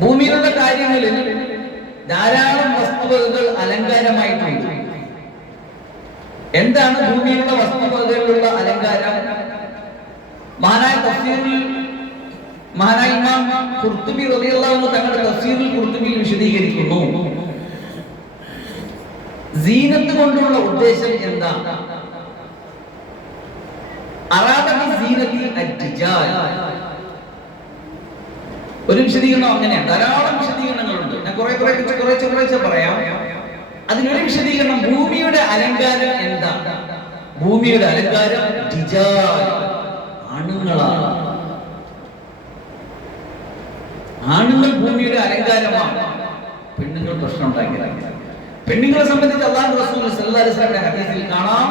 ഭൂമിയിലുള്ള കാര്യങ്ങളിൽ ധാരാളം വസ്തുവകകൾ അലങ്കാരമായിട്ടുണ്ട്. എന്താണ് ഭൂമിയിലുള്ള വസ്തുവകകളിലുള്ള അലങ്കാരം? മഹാനായ ഇമാം ഖുർത്തുബി റളിയല്ലാഹു അൻഹു തങ്ങളുടെ തഫ്സീറുൽ ഖുർത്തുബിയിൽ വിശദീകരിക്കുന്നു, സീനത്ത് കൊണ്ടുള്ള ഉദ്ദേശം എന്താ? അറാദ സീനത്തി അദ്ദിജാൽ. ഒരു വിശദീകരണം അങ്ങനെയാണ്, ധാരാളം വിശദീകരണങ്ങളുണ്ട്. ഞാൻ കുറേശ്ശെ പറയാം. അതിനൊരു വിശദീകരണം, ഭൂമിയുടെ അലങ്കാരം എന്താ? ഭൂമിയുടെ അലങ്കാരം ദിജാൽ, ആണുങ്ങളാണ്. ആണുങ്ങൾ ഭൂമിയുടെ അലങ്കാരമാണ്. പെണ്ണുങ്ങൾ പ്രശ്നം ഉണ്ടാക്കിയതാണ്. പെണ്ണുങ്ങളെ സംബന്ധിച്ച് അല്ലാഹു റസൂൽ സല്ലല്ലാഹു അലൈഹി വസല്ലമയുടെ ഹദീസിൽ കാണാം,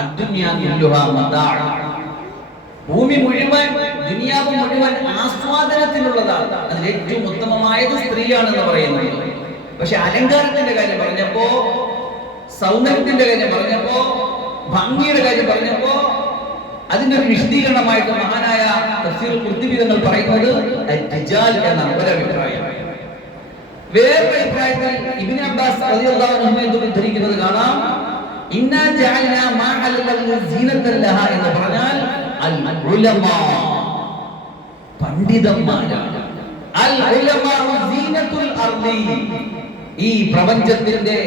അദ്ദുനിയാ കുല്ലുഹാ മതാഅ, ഭൂമി മുഴുവൻ, ദുനിയാവ് മുഴുവൻ ആസ്വാദനത്തിനുള്ളതാണ്. അതിൽ ഏറ്റവും ഉത്തമമായത് സ്ത്രീയാണെന്ന് പറയുന്നത്. പക്ഷെ അലങ്കാരത്തിന്റെ കാര്യം പറഞ്ഞപ്പോ, സൗന്ദര്യത്തിന്റെ കാര്യം പറഞ്ഞപ്പോ, ഭംഗിയുടെ കാര്യം പറഞ്ഞപ്പോ അതിന്റെ ഒരു വിശദീകരണമായിട്ട് മഹാനായ തഫ്സീറുൽ ഖുർത്തുബി തങ്ങൾ പറയുന്നത് അദ്ദിജാൽ എന്നാണ് ഒരഭിപ്രായം. വേറൊരു അഭിപ്രായത്തിൽ ഇബ്നു അബ്ബാസ് റളിയല്ലാഹു അൻഹു ഉദ്ധരിക്കുന്നത് കാണാം, ഇന്നാ ജഅൽനാ മാ അലൽ സീനത്തൻ ലഹാ എന്ന് പറഞ്ഞാൽ അൽ ഉലമാ, പണ്ഡിതന്മാരാണ്. അൽ ഉലമാ സീനത്തുൽ അർളി, ഈ പ്രപഞ്ചത്തിന്റെ,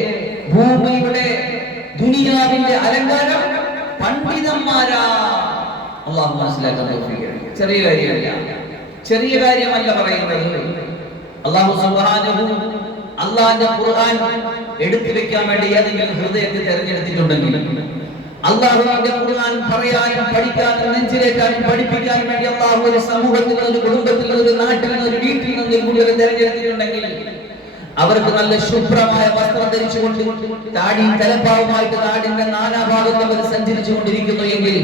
ഭൂമിയുടെ, ദുനിയാവിന്റെ അലങ്കാരം പണ്ഡിതന്മാരാ. അല്ലാഹു മനസ്സിലാക്കാൻ തൗഫീഖ്. ചെറിയ കാര്യമല്ല, ചെറിയ കാര്യമല്ല പറയുന്നത്. അല്ലാഹു സുബ്ഹാനഹു അല്ലാഹുവിന്റെ ഖുർആൻ എടുത്തു വെക്കാൻ വേണ്ടി ഏതെങ്കിലും ഹൃദയത്തെ തിരഞ്ഞെടുത്തിട്ടുണ്ടെങ്കിൽ, അല്ലാഹുവിന്റെ ഖുർആൻ പറയാനും പഠിക്കാനും നെഞ്ചിലേക്കാനും പഠിപ്പിക്കാനും വേണ്ടി അല്ലാഹു ഒരു സമൂഹത്തിൽ, ഒരു കുടുംബത്തിൽ, ഒരു നാട്ടിൽ, ഒരു വീട്ടിൽ നിന്ന് കൂടുതൽ തിരഞ്ഞെടുത്തിട്ടുണ്ടെങ്കിൽ, അവർക്ക് നല്ല ശുഭ്രമായ വസ്ത്രം ധരിച്ചുകൊണ്ട്, താടി തലപ്പാവുമായിട്ട് നാടിന്റെ നാനാഭാഗത്ത് അവർ സഞ്ചരിച്ചു കൊണ്ടിരിക്കുന്നു എങ്കിൽ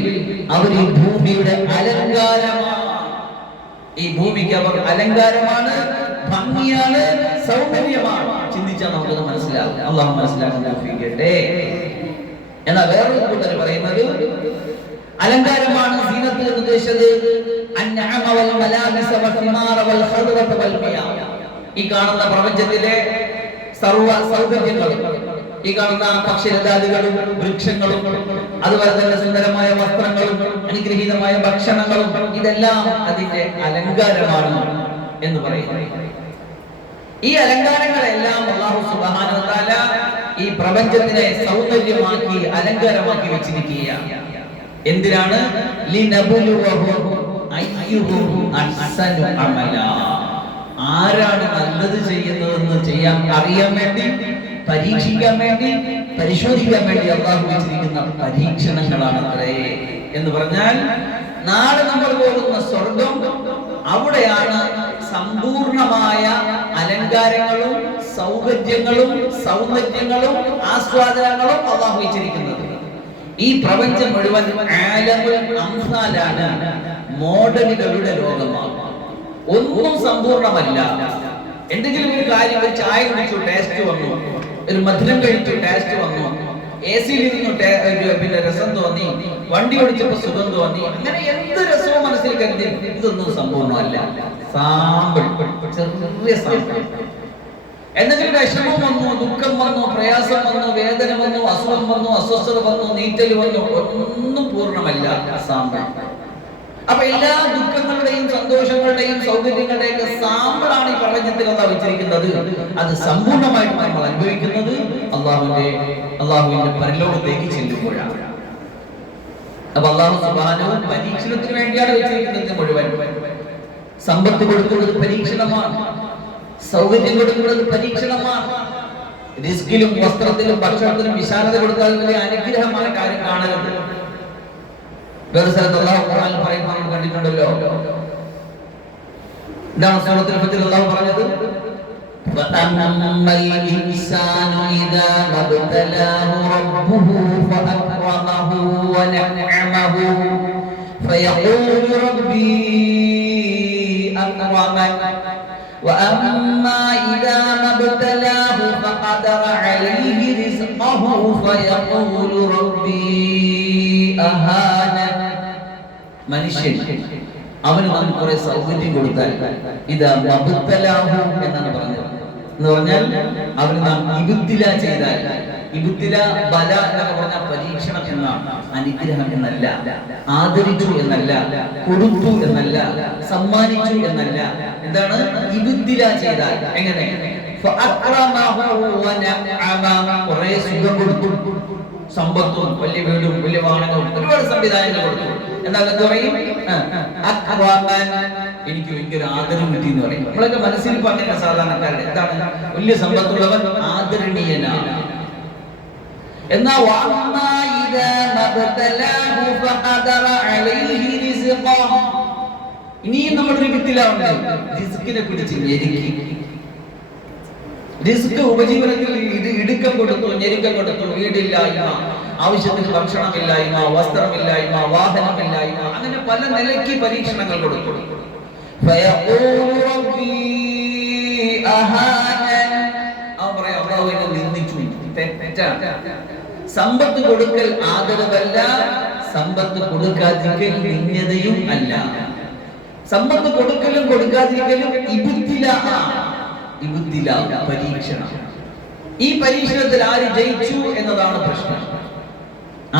അവർ ഈ ഭൂമിയുടെ അലങ്കാരമാണ്. ഈ ഭൂമിക്ക് അവർ അലങ്കാരമാണ്, ഭംഗിയാണ്, സൗന്ദര്യമാണ്. ചിന്തിച്ചാൽ നമുക്കത് മനസ്സിലാവും. അള്ളാഹു മനസ്സിലാക്കാൻ തൗഫീഖ് ചെയ്യട്ടെ. എന്നാൽ വേറൊരു കൂട്ടർ പറയുന്നത് അലങ്കാരമാണ് സീനത്ത് എന്ന് ഉദ്ദേശിച്ചത് അൻഅമ വൽ മലാബിസ വൽ വൽ ഖദ്റത വൽ മിയാ. ഈ കാണുന്ന പ്രപഞ്ചത്തിലെ സർവ്വ സൗകര്യങ്ങളും, ഈ കാണുന്ന പക്ഷിലതാദികളും വൃക്ഷങ്ങളും, അതുപോലെ തന്നെ സുന്ദരമായ വസ്ത്രങ്ങളും അനുഗ്രഹീതമായ ഭക്ഷണങ്ങളും, ഇതെല്ലാം അതിന്റെ അലങ്കാരമാണ് എന്ന് പറയുന്നു. ഈ അലങ്കാരങ്ങളെല്ലാം അല്ലാഹു സുബ്ഹാനഹു വ തആല ഈ പ്രപഞ്ചത്തിനെ സൗന്ദര്യമാക്കി, അലങ്കാരമാക്കി വെച്ചിരിക്കുകയാണ്. എന്തിനാണ്? ലിനബ്ലുവഹും അയ്യുഹും അഹ്സനു അമലാ, ആരാണ് നല്ലത് ചെയ്യുന്നതെന്ന് അറിയാൻ വേണ്ടി, പരീക്ഷിക്കാൻ വേണ്ടി, പരിശോധിക്കാൻ വേണ്ടി അള്ളാഹു വെച്ചിരിക്കുന്ന പരീക്ഷണങ്ങളാണ് അത്രേ. എന്ന് പറഞ്ഞാൽ നാളെ നമ്മൾ പോകുന്ന സ്വർഗം, അവിടെയാണ് സമ്പൂർണമായ അലങ്കാരങ്ങളും സൗകര്യങ്ങളും സൗന്ദര്യങ്ങളും ആസ്വാദനങ്ങളും അള്ളാഹു വെച്ചിരിക്കുന്നത്. ഈ പ്രപഞ്ചം മുഴുവൻ ആലമുൽ അംസാലാണ്, മോഡലുകളുടെ ലോകമാണ്. ഒന്നും സമ്പൂർണമല്ല. എന്തെങ്കിലും ഒരു കാര്യം, ഒരു ചായ കുടിച്ചു ടേസ്റ്റ് വന്നു, ഒരു മധുരം കഴിച്ചു ടേസ്റ്റ് വന്നു, AC ഇരുന്നു പിന്നെ രസം തോന്നി, വണ്ടി ഓടിച്ചപ്പോ സുഖം തോന്നി, അങ്ങനെ എന്ത് രസവും മനസ്സിൽ കരുതി, ഇതൊന്നും സമ്പൂർണ്ണമല്ല. സാമ്പിൾ, ചെറിയ സാമ്പിൾ. എന്തെങ്കിലും വിഷമം വന്നു, ദുഃഖം വന്നു, പ്രയാസം വന്നു, വേദന വന്നു, അസുഖം വന്നു, അസ്വസ്ഥത വന്നു, നീറ്റൽ വന്നു, ഒന്നും പൂർണ്ണമല്ല, സാമ്പിൾ. അപ്പൊ എല്ലാ ദുഃഖങ്ങളുടെയും സന്തോഷങ്ങളുടെയും സൗകര്യങ്ങളുടെയും സാമ്പിളാണ് ഈ പ്രപഞ്ചത്തിൽ അള്ളാഹു വെച്ചിരിക്കുന്നത്. അത് സമ്പൂർണ്ണമായിട്ട് നമ്മൾ അനുഭവിക്കുന്നത് അള്ളാഹുവിന്റെ പരലോകത്തേക്ക് ചെല്ലുമ്പോഴാണ്. അപ്പൊ അള്ളാഹു സുബ്ഹാനഹു പരീക്ഷണത്തിന് വേണ്ടിയാണ് വെച്ചിരിക്കുന്നത് മുഴുവൻ. സമ്പത്ത് കൊടുക്കുന്നത് പരീക്ഷണമാണ്, സൗകര്യം കൊടുക്കുന്നത് പരീക്ഷണമാണ്. റിസ്കിലും വസ്ത്രത്തിലും ഭക്ഷണത്തിലും വിശാലത കൊടുത്താൽ വലിയ അനുഗ്രഹമായ കാര്യം കാണരുത്. വേറെ സ്ഥലത്ത് അല്ലാഹു ഖുർആനിൽ പറയുന്നത് നമ്മൾ കണ്ടിട്ടുണ്ടല്ലോ. ഇതാണ് സൂറത്തുൽ ഫജ്ർ അല്ലാഹു പറഞ്ഞത്, فَأَمَّا الْإِنسَانُ إِذَا مَا ابْتَلَاهُ رَبُّهُ فَأَكْرَمَهُ وَنَعَّمَهُ فَيَقُولُ رَبِّي أَكْرَمَنِ وَأَمَّا إِذَا مَا ابْتَلَاهُ فَقَدَرَ عَلَيْهِ رِزْقَهُ فَيَقُولُ رَبِّي أَهَانَنِ. മനുഷ്യൻ അവന് നാം കുറെ സൗകര്യം കൊടുത്താൽ, ഇതാ മബ്തലാഹു എന്നാണ് പറഞ്ഞത്. എന്ന് പറഞ്ഞാൽ അവന് നാം ഇബ്തില ചെയ്താൽ, ഇബ്തില ബല എന്നൊക്കെ പറഞ്ഞാൽ പരീക്ഷണം എന്നാണ്, അനുഗ്രഹം എന്നല്ല, ആദരിച്ചു എന്നല്ല, കൊടുത്തു എന്നല്ല, സമ്മാനിച്ചു എന്നല്ല. എന്താണ് ഇബ്തില ചെയ്താൽ? എങ്ങനെ? കുറെ സുഖം കൊടുത്തു, സമ്പത്തും വലിയ വീടും വലിയ വാഹനവും ഒരുപാട് സംവിധാനങ്ങൾ കൊടുത്തു. എന്നാൽ എന്ത് പറയും? എനിക്ക് ഭയങ്കര ആദരം കിട്ടി എന്ന് പറയും. നമ്മളൊക്കെ മനസ്സിൽ ഇപ്പൊ അങ്ങനെ സാധാരണക്കാരുടെ എന്താണ്, വലിയ സമ്പത്തുള്ളവൻ ആദരണീയനാണ്. എന്നാ ഇനിയും നമ്മളൊരു വിത്തിലാണ് റിസ്കിനെ പിടിച്ച് ഞെരുക്കി. റിസ്ക് ഉപജീവനത്തിൽ ഇടുക്കം കൊടുത്തു, ഞെരുക്കം കൊടുത്തു, വീടില്ലായ്മ, ആവശ്യത്തിന് ഭക്ഷണമില്ലായ്മ, വസ്ത്രമില്ലായ്മ, വാഹനമില്ലായ്മ, അങ്ങനെ പല നിലയ്ക്ക് പരീക്ഷണങ്ങൾ കൊടുത്തു. സമ്പത്ത് കൊടുക്കൽ ആദരവല്ല, സമ്പത്ത് കൊടുക്കാതിരിക്കൽ നിന്യതയും അല്ല. സമ്പത്ത് കൊടുക്കലും കൊടുക്കാതിരിക്കലും പരീക്ഷണം. ഈ പരീക്ഷണത്തിൽ ആര് ജയിച്ചു എന്നതാണ് പ്രശ്നം.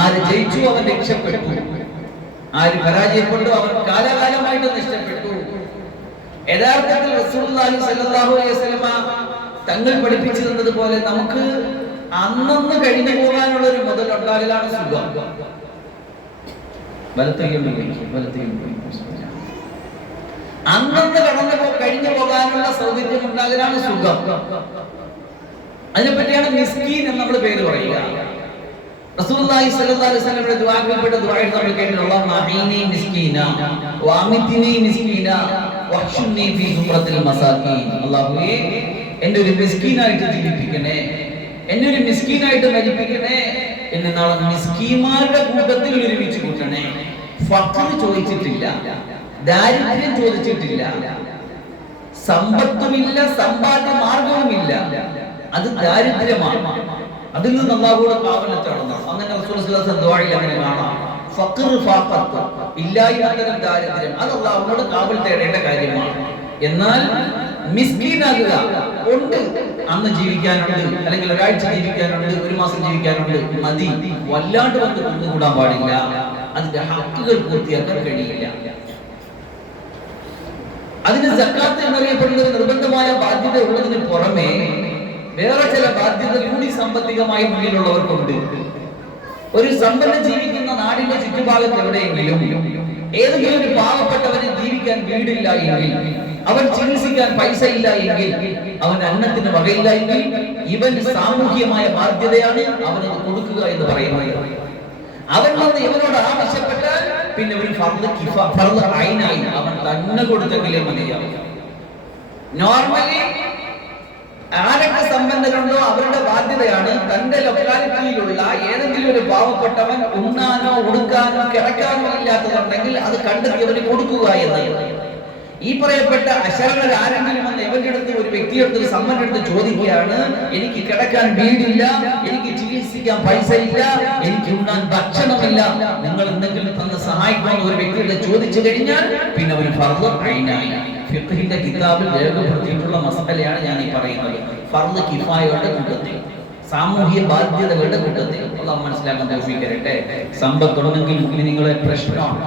ആര് ജയിച്ചു അവൻ രക്ഷപ്പെട്ടു, ആര് പരാജയപ്പെട്ടു അവൻ കാലാകാലമായിട്ട് നഷ്ടപ്പെട്ടു. യഥാർത്ഥത്തിൽ റസൂലുള്ളാഹി സ്വല്ലല്ലാഹു അലൈഹി വസല്ലമ തങ്ങൾ പഠിപ്പിച്ചു തന്നതുപോലെ നമുക്ക് അന്നന്ന് കഴിഞ്ഞു പോകാനുള്ള ഒരു മുതൽ ഉണ്ടാകലാണ് സുഖം. അന്നന്ന് കഴിഞ്ഞു പോകാനുള്ള സൗകര്യം ഉണ്ടാകലാണ് സുഖം. അതിനെപ്പറ്റിയാണ് മിസ്കീൻ എന്ന് നമ്മൾ പേര് പറയുക. റസൂലുള്ളാഹി സ്വല്ലല്ലാഹു അലൈഹി വസല്ലമയുടെ ദുആകളിൽപ്പെട്ട ദുആയിൽ നമ്മൾ കേട്ടിട്ടുള്ള മഅീനി മിസ്കീന വഅമിതിനി മിസ്കീന വഹ്ശുനി ഫീ സുബ്രത്തിൽ മസാകീൻ. അല്ലാഹുവേ, എന്നെ ഒരു മിസ്കീനായിട്ട് ജീവിപ്പിക്കണേ, എന്നെ ഒരു മിസ്കീനായിട്ട് മരിപ്പിക്കണേ, എന്നെ നാളെ മിസ്കീന്മാരുടെ കൂട്ടത്തിൽ ഒരുമിച്ച് കൂട്ടണേ. ഫഖർ ചോദിച്ചിട്ടില്ല, ദാരിദ്ര്യം ചോദിച്ചിട്ടില്ല, സമ്പത്തുമില്ല, സമ്പാദ്യ മാർഗവുമില്ല. അത് ദാരിദ്ര്യമാണ്. അതിൽ നിന്ന് അല്ലാഹുവോട് കാവലത്താണ്. അങ്ങനെ റസൂൽ സ്വല്ലല്ലാഹു അലൈഹി വസല്ലം ദുആയിൽ അങ്ങനെ കാണാം. ഫഖർ ഫഖത്ത്, ഇല്ലായ്മതരം ദാരിദ്ര്യം, അത് അല്ലാഹുവോട് കാവൽ തേടേണ്ട കാര്യമാണ്. എന്നാൽ മിസ്കീനാകുക, ഉണ്ട്, അന്ന് ജീവിക്കാനുണ്ട്, അല്ലെങ്കിൽ ഒരാഴ്ച ജീവിക്കാനുണ്ട്, ഒരു മാസം ജീവിക്കാനുണ്ട്, മതി, വല്ലാണ്ട് വന്ന് കൊണ്ടുകൂടാൻ പാടില്ല. അതിന്റെ ഹക്കുകൾ പൂർത്തിയാക്കാൻ കഴിയില്ല. അതിന് സക്കാത്ത് എന്നറിയപ്പെടുന്ന ഒരു നിർബന്ധമായ ബാധ്യത ഉള്ളതിന് പുറമെ വേറെ ചില ബാധ്യത കൂടി സാമ്പത്തികമായി മുന്നിലുള്ളവർക്കുണ്ട്. ഒരു സമ്പന്ന ജീവിക്കുന്ന നാടിന്റെ ചുറ്റുഭാഗത്ത് എവിടെയെങ്കിലും ഏതെങ്കിലും ഒരു പാവപ്പെട്ടവന് ജീവിക്കാൻ വീടില്ല എങ്കിൽ അവൻ ചികിത്സിക്കാൻ പൈസ ഇല്ല എങ്കിൽ, അവൻ അന്നത്തിന് വകയില്ല എങ്കിൽ, ഇവൻ സാമൂഹികമായ ബാധ്യതയാണ് അവനത് കൊടുക്കുക എന്ന് പറയുന്നത്. അവൻ വന്ന് ഇവനോട് ആവശ്യപ്പെട്ടാൽ പിന്നെ ഒരു ഫർദ് ഐനായി അവൻ തന്നെ കൊടുത്തെങ്കിലേ മതിയാവും. നോർമലി ആരൊക്കെ സമ്പന്നരുണ്ടോ അവരുടെ ബാധ്യതയാണ് തന്റെ ലൊക്കാലിറ്റിയിലുള്ള ഏതെങ്കിലും ഒരു പാവപ്പെട്ടവൻ ഉണ്ണാനോ ഉടുക്കാനോ കിടക്കാനോ ഇല്ലാത്തതുണ്ടെങ്കിൽ അത് കണ്ടെത്തി അവന് കൊടുക്കുക എന്നത്. ഈ പറയപ്പെട്ട അശരണർ ആരെങ്കിലും വന്ന് ഇവന്റെ അടുത്ത് ഒരു വ്യക്തിയെടുത്ത് ഒരു സമ്പന്നടുത്ത് ചോദിക്കുകയാണ്, എനിക്ക് കിടക്കാൻ വീടില്ല, എനിക്ക് ചികിത്സിക്കാൻ പൈസ ഇല്ല, എനിക്ക് ഉണ്ണാൻ ഭക്ഷണമില്ല, നിങ്ങൾ എന്തെങ്കിലും തന്ന് സഹായിക്കുമെന്ന് ഒരു വ്യക്തിയുടെ ചോദിച്ചു കഴിഞ്ഞാൽ പിന്നെ ഒരു ഫർദ് ഐനായി. ഫിഖ്ഹിന്റെ കിതാബിൽ രേഖപ്പെടുത്തിയിട്ടുള്ള മസലയാണ് ഞാൻ ഈ പറയുന്നത്. ഫർദ് കിഫായയുടെ കൂട്ടത്തിൽ, സാമൂഹ്യ ബാധ്യതകളുടെ കൂട്ടത്തിൽ. അല്ലാഹു മനസ്സിലാക്കാൻ തൗഫീഖ് തരട്ടെ. സമ്പത്തുണ്ടെങ്കിൽ മുഅ്മിനീങ്ങളെ പ്രശ്നമാണ്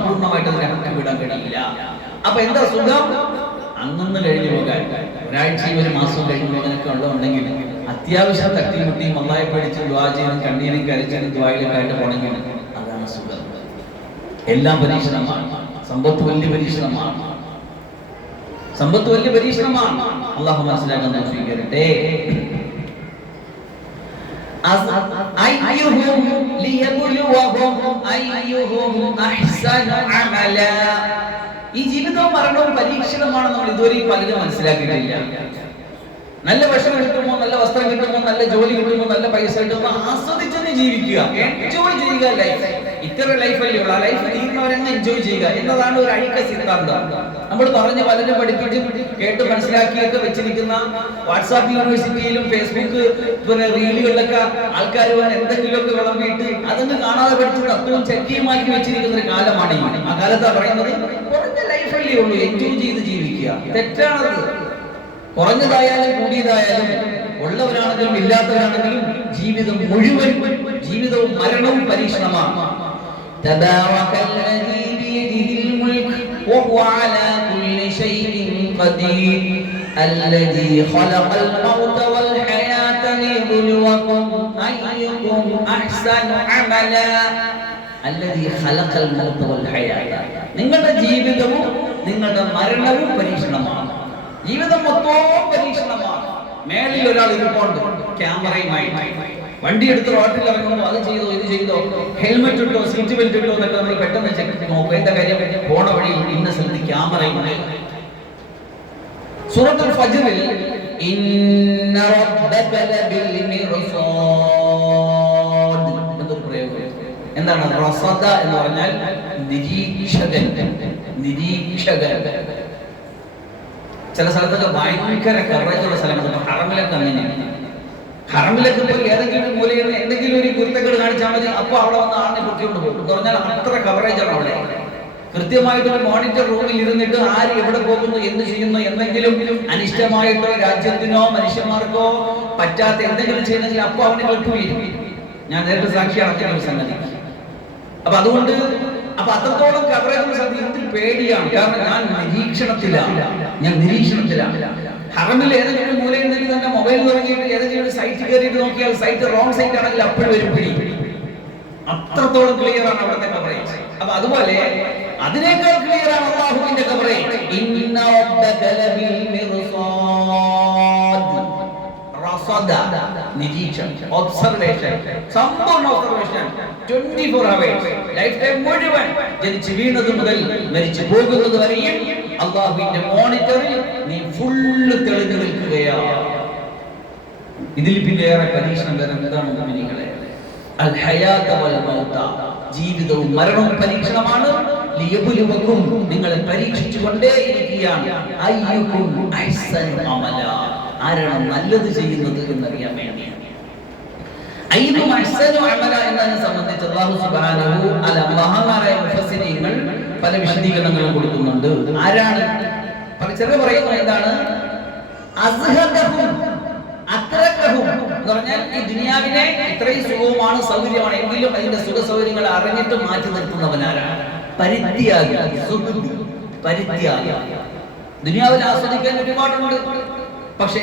പൂർണ്ണമായിട്ട് അതിനെ ഹക്ക് വിടാൻ കഴിയില്ല. അപ്പൊ എന്താ സുഖം? അന്നൊന്ന് കഴിഞ്ഞു പോകാൻ, ഒരാഴ്ചയും ഒരു മാസവും കഴിഞ്ഞു പോകാനൊക്കെ ഉള്ളതുണ്ടെങ്കിൽ അത്യാവശ്യം തട്ടിമുട്ടിയും അല്ലാഹയെ പേടിച്ച് ദുആ ചെയ്തും കണ്ണീരും കരച്ചിലും ദുആയിലൊക്കെ ആയിട്ട് പോണെങ്കിൽ അതാണ് സുഖം. എല്ലാം പരീക്ഷണമാണ്. സമ്പത്ത് വലിയ പരീക്ഷണമാണ്. സമ്പത്ത് വലിയ പരീക്ഷണമാണ്. അല്ലാഹു മനസ്സിലാക്കാൻ തൗഫീഖ് തരട്ടെ. അയ്യുഹും ലിയബ്ലുവഹും അയ്യുഹും അഹ്സനു അമല. ഈ ജീവിതവും മരണവും പരീക്ഷണമാണ്. നമ്മൾ ഇതുവരെ പലരും മനസ്സിലാക്കിയിട്ടില്ല. നല്ല ഭക്ഷണം കിട്ടുമോ, നല്ല വസ്ത്രം കിട്ടുമോ, നല്ല ജോലി കിട്ടുമോ, നല്ല പൈസ കിട്ടുമോ, ആസ്വദിച്ചെന്ന് ജീവിക്കുക, എൻജോയ് ചെയ്യുക. ലൈഫ് ഇത്ര ലൈഫല്ലേ ഉള്ളൂ. ആ ലൈഫ് തീർന്നവരെന്നെ എൻജോയ് ചെയ്യുക എന്നതാണ് ഒരു അഴിക്ക സിദ്ധാന്തം. നമ്മൾ പറഞ്ഞ് പലരും പഠിപ്പിച്ചും കേട്ട് മനസ്സിലാക്കിയൊക്കെ വെച്ചിരിക്കുന്ന വാട്സാപ്പ് യൂണിവേഴ്സിറ്റിയിലും ഫേസ്ബുക്ക് റീലുകളിലൊക്കെ ആൾക്കാർ വന്ന് എന്തെങ്കിലുമൊക്കെ വിളമ്പിയിട്ട് അതൊന്നും കാണാതെ പഠിച്ച് തത്വവും ചക്കിയുമാക്കി വെച്ചിരിക്കുന്ന ഒരു കാലമാണ് ഈ. ആ കാലത്താ പറയുന്നത് കുറഞ്ഞ ലൈഫല്ലേ ഉള്ളൂ, എൻജോയ് ചെയ്ത് ജീവിക്കുക. തെറ്റാണത്. കുറഞ്ഞതായാലും കൂടിയതായാലും, ഉള്ളവരാണെങ്കിലും ഇല്ലാത്തവരാണെങ്കിലും ജീവിതം മുഴുവൻ, ജീവിതവും മരണവും പരീക്ഷണമാണ്. തബാറകല്ലദീ ബിയദിഹിൽ മുൽക് വഹുവ അലാ കുല്ലി ശൈഇൻ ഖദീർ അല്ലദീ ഖലഖൽ മൗത വൽ ഹയാത ലിയബ്ലുവകും അയ്യുകും അഹ്സനു അമല. അല്ലദീ ഖലഖൽ മൗത വൽ ഹയാത. നിങ്ങളുടെ ജീവിതവും നിങ്ങളുടെ മരണവും പരീക്ഷണമാണ്. ജീവിതം മൊത്തവും പരീക്ഷണമാണ്. മേളിൽ ഒരാൾ ഇരിപ്പുണ്ട് ക്യാമറയുമായി, വണ്ടി എടുത്ത് റോഡിൽ ഇറങ്ങുമ്പോൾ അത് ചെയ്തോ ഇത് ചെയ്തോ, ഹെൽമെറ്റ് ഇട്ടോ സീറ്റ് ബെൽറ്റ് ഇട്ടോ എന്നൊക്കെ നമ്മൾ പെട്ടെന്ന് ചെക്ക് നോക്കും. എന്താ കാര്യം? പോണ വഴി ഇന്ന സ്ഥലത്ത് ക്യാമറയുണ്ട്. സൂറത്തുൽ ഫജ്റിൽ ഇന്ന റബ്ബക ലബിൽ മിർസാദ് എന്നൊരു പ്രയോഗം. എന്താണ് റസദ എന്ന് പറഞ്ഞാൽ? നിരീക്ഷകൻ. ചില സ്ഥലത്തൊക്കെ ഭയങ്കര കവറേജുള്ള സ്ഥലങ്ങളുണ്ട്. ഹറമിലൊക്കെ അങ്ങനെയാണ്. ഹറമിലൊക്കെ പോയി ഏതെങ്കിലും മൂലയിൽ എന്തെങ്കിലും ഒരു കുരുത്തക്കേട് കാണിച്ചാൽ മതി, അപ്പൊ അവിടെ വന്ന് ആളിനെ പൊട്ടിക്കൊണ്ട് പോകും. എന്ന് പറഞ്ഞാൽ അത്ര കവറേജാണ് അവിടെ. കൃത്യമായിട്ടൊരു മോണിറ്റർ റൂമിൽ ഇരുന്നിട്ട് ആര് എവിടെ പോകുന്നു, എന്ത് ചെയ്യുന്നു, എന്തെങ്കിലും അനിഷ്ടമായിട്ടോ രാജ്യത്തിനോ മനുഷ്യന്മാർക്കോ പറ്റാത്ത എന്തെങ്കിലും ചെയ്യുന്നെങ്കിൽ അപ്പൊ അവന് കേൾക്കുകയും. ഞാൻ നേരത്തെ സാക്ഷിയാണ് അത്തരം സംഗതി. അപ്പൊ അതുകൊണ്ട് അത്രത്തോളം കവറേജുള്ള സ്ഥലത്ത് എന്തിൽ പേടിയാണ്. കാരണം ഞാൻ നിരീക്ഷണത്തിലാണ്. ഹറമിൽ ഏതെങ്കിലും മൂലയിൽ നിന്ന് തന്നെ മൊബൈൽ തുടങ്ങിയിട്ട് ഏതെങ്കിലും ഒരു സൈറ്റ് കയറിയിട്ട് നോക്കിയാൽ സൈറ്റ് റോങ് സൈറ്റ് ആണെങ്കിൽ അപ്പോഴും വരും പിടി. അത്രത്തോളം ക്ലിയർ ആണ് അവിടുത്തെ കവറേജ്. അപ്പൊ അതുപോലെ അതിനേക്കാൾ ക്ലിയർ ആണ് അല്ലാഹുവിന്റെ കവറേജ്. ഇന്ന റബ്ബക ലബിൽ മിർസാദ്. റസദ നിരീക്ഷണം, ഒബ്സർവേഷൻ, സമ്പൂർണ്ണ ഒബ്സർവേഷൻ 24 hours ലൈഫ് ടൈം മുഴുവൻ, ജനിച്ചു വീണത് മുതൽ മരിച്ചു പോകുന്നത് വരെയും അല്ലാഹുവിന്റെ മോണിറ്ററിൽ നീ ഫുള്ള് തെളിഞ്ഞു നിൽക്കുകയാണ്. ഇതിൽ പിന്നെ ഏറെ പരീക്ഷണം വരാൻ എന്താണ് മുഅ്മിനീങ്ങളെ? അൽ ഹയാത വൽ മൗത. ജീവിതവും മരണവും പരീക്ഷണമാണ്. ലിയബ്ലുവകും, നിങ്ങളെ പരീക്ഷിച്ചുകൊണ്ടേയിരിക്കുകയാണ്. അയ്യുകും അഹ്സനു അമല. ആരാണ് നല്ലത് ചെയ്യുന്നത് എന്നറിയാൻ വേണ്ടിയാണ്. അയ്യുകും അഹ്സനു അമല എന്നതിനെ സംബന്ധിച്ച് അല്ലാഹു സുബ്ഹാനഹു അല മഹാനായ മുഫസ്സിരീങ്ങൾ പല വിശദീകരണങ്ങളും കൊടുക്കുന്നുണ്ട്. ആരാണ്? ചിലർ പറയുന്നു എന്താണ്? അസ്ഹദഹും അത്രക്കഹും എന്ന് പറഞ്ഞാൽ ഈ ദുനിയാവിനെ ഇത്രയും സുഖമാണ് സൗകര്യമാണ് എങ്കിലും അതിന്റെ സുഖ സൗകര്യങ്ങൾ അറിഞ്ഞിട്ട് മാറ്റി നിർത്തുന്നവനാരാണ്? പരിത്യാഗി. ദുനിയാവിൽ ആസ്വദിക്കാൻ ഒരുപാടുണ്ട്. പക്ഷേ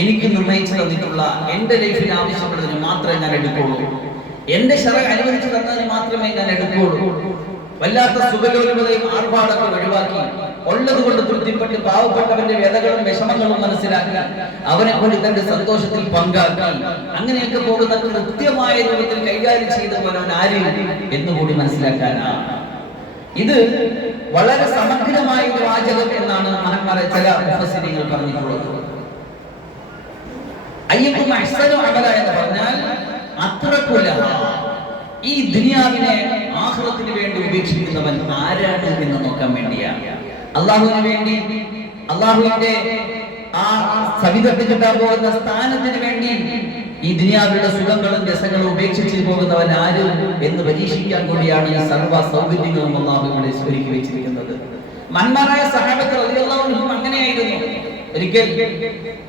എനിക്ക് നിർണയിച്ചു തന്നിട്ടുള്ള എന്റെ ലൈഫിന് ആവശ്യമുള്ളതിന് മാത്രമേ ഞാൻ എടുക്കുള്ളൂ. എന്റെ ശറഅ് അനുവദിച്ചു തന്നതിന് മാത്രമേ ഞാൻ എടുക്കുള്ളൂ. വല്ലാത്ത സുഖലോലുപതയും ആർഭാടൊക്കെ ഒഴിവാക്കി ഉള്ളത് കൊണ്ട് തൃപ്തിപ്പെട്ട് പാവപ്പെട്ടവന്റെ വ്യതകളും വിഷമങ്ങളും മനസ്സിലാക്കി അവനെ കൊണ്ട് തന്റെ സന്തോഷത്തിൽ പങ്കാക്കി അങ്ങനെയൊക്കെ പോകുന്ന കൃത്യമായ രൂപത്തിൽ കൈകാര്യം ചെയ്തു പോലവൻ ആര് എന്നുകൂടി മനസ്സിലാക്കാനാണ്. ഇത് വളരെ സമഗ്രമായ ഒരു വാചകം എന്നാണ് മഹാന്മാരെ ചില മുഫസ്സിരീങ്ങൾ പറഞ്ഞിട്ടുള്ളത്. അയ്യക്കും അഹ്സനു അമല എന്ന് പറഞ്ഞാൽ അത്രക്കുല, ഈ ദുനിയാവിനെ ആഖിറത്തിന് വേണ്ടി ഉപേക്ഷിക്കുന്നവൻ ആരാണ് എന്ന് നോക്കാൻ വേണ്ടിയാണ്. അള്ളാഹുവിന് വേണ്ടി, അള്ളാഹുവിന്റെ ആ സവിധത്തിൽ കിട്ടാൻ പോകുന്ന സ്ഥാനത്തിന് വേണ്ടി ഈ ദുനിയാവിലുള്ള സുഖങ്ങളും രസങ്ങളും ഉപേക്ഷിച്ച് പോകുന്നവൻ ആര് എന്ന് പരീക്ഷിക്കാൻ കൂടിയാണ് ഈ സർവ്വ സൗകര്യങ്ങളും അള്ളാഹു ഇവിടെ ഒരുക്കി വെച്ചിരിക്കുന്നത്. മന്മാരായ സഹാബത്ത് റളിയല്ലാഹു അൻഹും അങ്ങനെയായിരുന്നു. ഒരിക്കൽ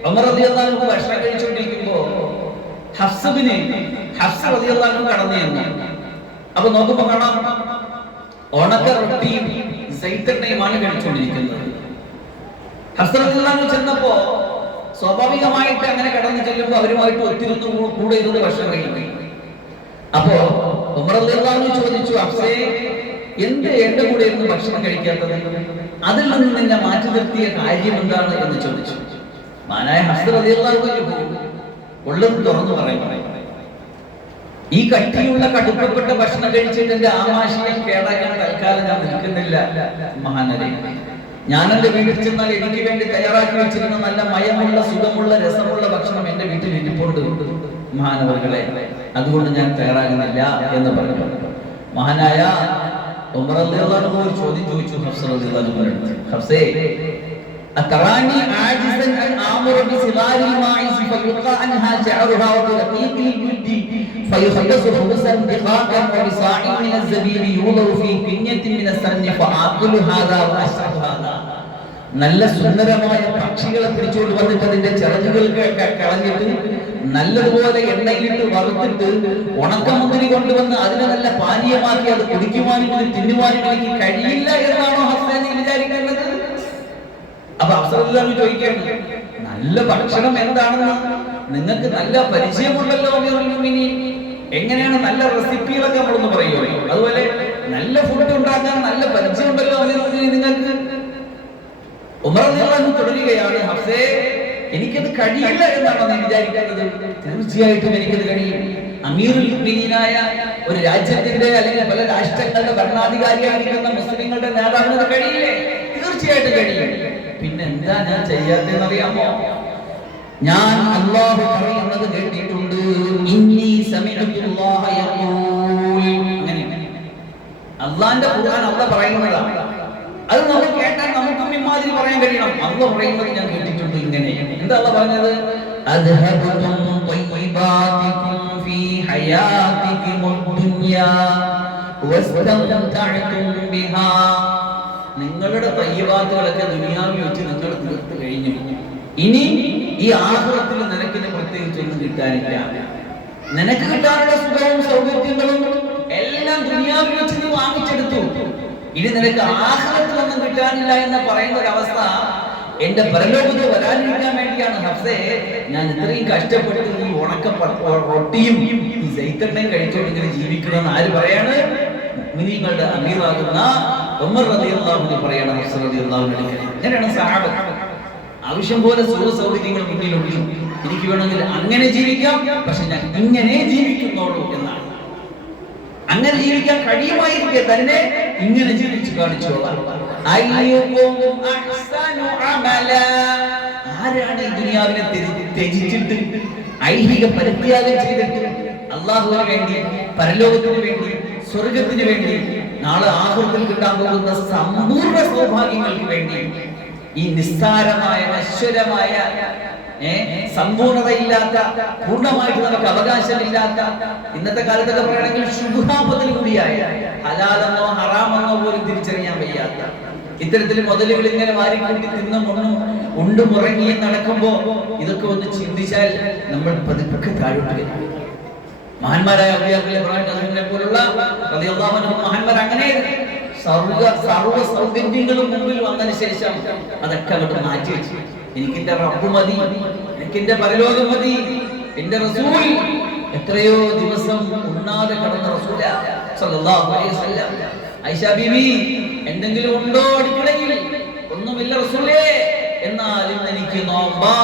ഉമർ റളിയല്ലാഹു അൻഹു ഭക്ഷണം കഴിച്ചുകൊണ്ടിരിക്കുമ്പോൾ ഹഫ്സ് റളിയല്ലാഹു അൻഹു കടന്നു ചെന്നു. അപ്പൊ നോക്കുമ്പോ കാണാം ഉണക്ക റൊട്ടിയും സൈത്തണ്ണയുമാണ് കഴിച്ചുകൊണ്ടിരിക്കുന്നത്. ഹഫ്സ് റളിയല്ലാഹു അൻഹു ചെന്നപ്പോ സ്വാഭാവികമായിട്ട് അങ്ങനെ കടന്നു ചെല്ലുമ്പോൾ അവരുമായിട്ട് ഒത്തിരുന്ന് കൂടെ ഇരുന്ന് ഭക്ഷണം കഴിക്കും. അപ്പോ ഉമർ റളിയല്ലാഹു അൻഹു ചോദിച്ചു, ഹഫ്സേ എന്ത് എന്റെ കൂടെ ഇരുന്ന് ഭക്ഷണം കഴിക്കാത്തത്, അതിൽ നിന്ന് നിന്നെ മാറ്റി നിർത്തിയ കാര്യം എന്താണ് എന്ന് ചോദിച്ചു. മാനായ ഹഫ്സ് റളിയല്ലാഹു അൻഹു ഉള്ളത് തുറന്നു പറയും, ഈ കട്ടിയുള്ള കടുപ്പപ്പെട്ട ഭക്ഷണം കഴിച്ചിട്ട് എന്റെ ആമാശയം കേടാക്കാൻ തൽക്കാലം ഞാൻ നിൽക്കുന്നില്ല മഹാനരെ. ഞാൻ എന്റെ വീട്ടിൽ ചെന്നാൽ എനിക്ക് വേണ്ടി തയ്യാറാക്കി വെച്ചിരുന്ന നല്ല മയമുള്ള സുഖമുള്ള രസമുള്ള ഭക്ഷണം എന്റെ വീട്ടിൽ ഇരിപ്പുണ്ട് മഹാനവറുകളെ, അതുകൊണ്ട് ഞാൻ തയ്യാറാകുന്നില്ല എന്ന് പറഞ്ഞു. മഹാനായ ഉമർ റളിയല്ലാഹു അൻഹു ഒരു ചോദ്യം ചോദിച്ചു ഹഫ്സ് റളിയല്ലാഹു അൻഹുവിനോട്, ഹഫ്സേ അതറാനി ആജിസൻ അൻ ആമുറ ബിസിലാരിൽ മാഇസ് ഫയുഖാ അൻഹാ ശഅറുഹാ വബിഖീഖിൽ ജുദ്ദി ഫയുഖദ്ദസു ഖുബസൻ ദിഖാഖൻ വബിസാഇൻ മിന الزبيب യൂളു ഫീ ഖിന്യത്തിൻ മിന സന്നി ഫആഖുലു ഹാദാ വഅശ്റബു ഹാദാ. നല്ല സുന്ദരമായ പക്ഷികളെ പിടിച്ചുകൊണ്ട് വന്നിട്ട് അതിന്റെ ചിറകുകൾ കളഞ്ഞിട്ട് നല്ലതുപോലെ എണ്ണയിലിട്ട് വറുത്തിട്ട് ഉണക്കമുന്തിരി കൊണ്ടുവന്ന് അതിനെ നല്ല പാനീയമാക്കി അത് കുടിക്കുവാനും അത് തിന്നുവാനും എനിക്ക് കഴിയില്ല എന്നാണോ ഹഫ്സേ നീ വിചാരിക്കുന്നത്? അപ്പൊ ഹഫ്സ് റളിയല്ലാഹു അൻഹു ചോദിക്കുകയാണ്, നല്ല ഭക്ഷണം എന്താണെന്ന് നിങ്ങൾക്ക് നല്ല പരിചയമുണ്ടല്ലോ അമീറുൽ മുഅ്മിനീൻ, എങ്ങനെയാണ് നല്ല റെസിപ്പികളൊക്കെ നമ്മളൊന്ന് പറയുമോ? അതുപോലെ നല്ല ഫുഡ് ഉണ്ടാക്കാൻ നല്ല പരിചയമുണ്ടല്ലോ അമീറുൽ മുഅ്മിനീൻ നിങ്ങൾക്ക്. ഉമർ റളിയല്ലാഹു അൻഹു തുടരുകയാണ്, ഹഫ്സേ എനിക്കത് കഴിയില്ല എന്നാണോ നീ വിചാരിക്കുന്നത്? തീർച്ചയായിട്ടും എനിക്കത് കഴിയും. അമീറുൽ മുഅ്മിനീനായ ഒരു രാജ്യത്തിന്റെ അല്ലെങ്കിൽ പല രാഷ്ട്രങ്ങളുടെ ഭരണാധികാരിയായിരിക്കുന്ന മുസ്ലിങ്ങളുടെ നേതാവിന് കഴിയില്ലേ? തീർച്ചയായിട്ടും കഴിയും. പിന്നെ എന്താ ഞാൻ ചെയ്യാത്തതെന്ന് അറിയാമോ? ഞാൻ അല്ലാഹു പറയുന്നത് കേട്ടിട്ടുണ്ട്, ഇന്നി സമിഅതുല്ലാഹ യഖൂൽ. അങ്ങനെ അല്ലാഹുവിന്റെ ഖുർആൻ അല്ലാഹു പറയുന്നതാണ്. അത് നമ്മൾ കേട്ടാൽ നമുക്കും ഇമാതിരി പറയാൻ കഴിയണം. അല്ലാഹു പറയുന്നത് ഞാൻ കേട്ടിട്ടുണ്ട് ഇങ്ങനെ. എന്താ അല്ലാഹു പറഞ്ഞത്? അദ്ഹബതും ത്വയ്യിബാതികും ഫീ ഹയാതികും ദുനിയാ വസ്തംതഅതും ബിഹാ. നിങ്ങളുടെ തയ്യിബാത്തുകളൊക്കെ ദുനിയാവിൽ വെച്ച് നിങ്ങൾ തീർത്തു കഴിഞ്ഞു. ഇനി ഈ ആഖിറത്തിൽ നിനക്കിന് പ്രത്യേകിച്ച് ഒന്നും കിട്ടാനില്ല. നിനക്ക് കിട്ടാനുള്ള സുഖവും സൗകര്യങ്ങളും എല്ലാം ദുനിയാവിൽ വെച്ച് നീ വാങ്ങിച്ചെടുത്തു. ഇനി നിനക്ക് ആഖിറത്തിലൊന്നും കിട്ടാനില്ല എന്ന് പറയുന്ന ഒരവസ്ഥ എന്റെ പരലോകത്ത് വരാനിരിക്കാൻ വേണ്ടിയാണ് ഹഫ്സേ ഞാൻ ഇത്രയും കഷ്ടപ്പെട്ട് ഈ ഉണക്ക റൊട്ടിയും ഈ സൈത്തണ്ണയും കഴിച്ചുകൊണ്ട് ഇങ്ങനെ ജീവിക്കണമെന്ന് ആര് പറയാണ്? മുഅ്മിനീങ്ങളുടെ അമീറാകുന്ന ഉമർ റളിയല്ലാഹു അൻഹു പറയാണ് ഹഫ്സ് റളിയല്ലാഹു അൻഹു. അങ്ങനെയാണ് സഹാബത്ത്. ആവശ്യം പോലെ സുഖ സൗകര്യങ്ങൾ മുന്നിലുണ്ട്, എനിക്ക് വേണമെങ്കിൽ അങ്ങനെ ജീവിക്കാം, പക്ഷെ ഞാൻ ഇങ്ങനെ ജീവിക്കുന്നുള്ളൂ എന്നാണ്. അങ്ങനെ ജീവിക്കാൻ കഴിയുമായിരിക്കെ തന്നെ ഇങ്ങനെ ജീവിച്ചു കാണിച്ചോളാം. ആരാണ് ഈ ദുനിയാവിനെ ത്യജിച്ചിട്ട് ഐഹിക പരിത്യാഗം ചെയ്തിട്ട് അള്ളാഹുവിന് വേണ്ടി, പരലോകത്തിന് വേണ്ടി, സ്വർഗത്തിന് വേണ്ടി, നാളെ ആഖിറത്തിൽ കിട്ടാൻ പോകുന്ന സമ്പൂർണ്ണ സൗഭാഗ്യങ്ങൾക്ക് വേണ്ടി ഈ നിസ്സാരമായ നശ്വരമായ സമ്പൂർണതയില്ലാത്ത, പൂർണ്ണമായിട്ട് നമുക്ക് അവകാശമില്ലാത്ത, ഇന്നത്തെ കാലത്തൊക്കെ പറയുകയാണെങ്കിൽ ശുഭ്ഹാപത്തിൽ കൂടിയായ ഹലാലെന്നോ ഹറാമെന്നോ പോലും തിരിച്ചറിയാൻ വയ്യാത്ത ഇത്തരത്തിൽ മുതലുകൾ ഇങ്ങനെ വാരിക്കൂട്ടി തിന്നും ഉണ്ടും ഉറങ്ങിയും നടക്കുമ്പോ ഇതൊക്കെ ഒന്ന് ചിന്തിച്ചാൽ നമ്മൾ പതുക്കെ താഴോട്ട് വരും. മഹാന്മാരായ പോലുള്ള മഹാന്മാർ അങ്ങനെ സർവ്വ സൗകര്യങ്ങളും മുമ്പിൽ വന്നതിന് ശേഷം അതൊക്കെ അങ്ങോട്ട് മാറ്റി വെച്ചു. എനിക്ക് എന്റെ റബ്ബ് മതി, എനിക്ക് എന്റെ പരലോകം മതി, എന്റെ റസൂൽ. എത്രയോ ദിവസം ഉണ്ണാതെ കടന്ന റസൂല സല്ലല്ലാഹു അലൈഹി വസല്ലം. ആയിഷ ബീവി എന്തെങ്കിലും ഉണ്ടോ അടുക്കളയിൽ ഒന്നുമില്ല റസൂലേ, എന്നാൽ ഇന്ന് എനിക്ക് നോമ്പാ.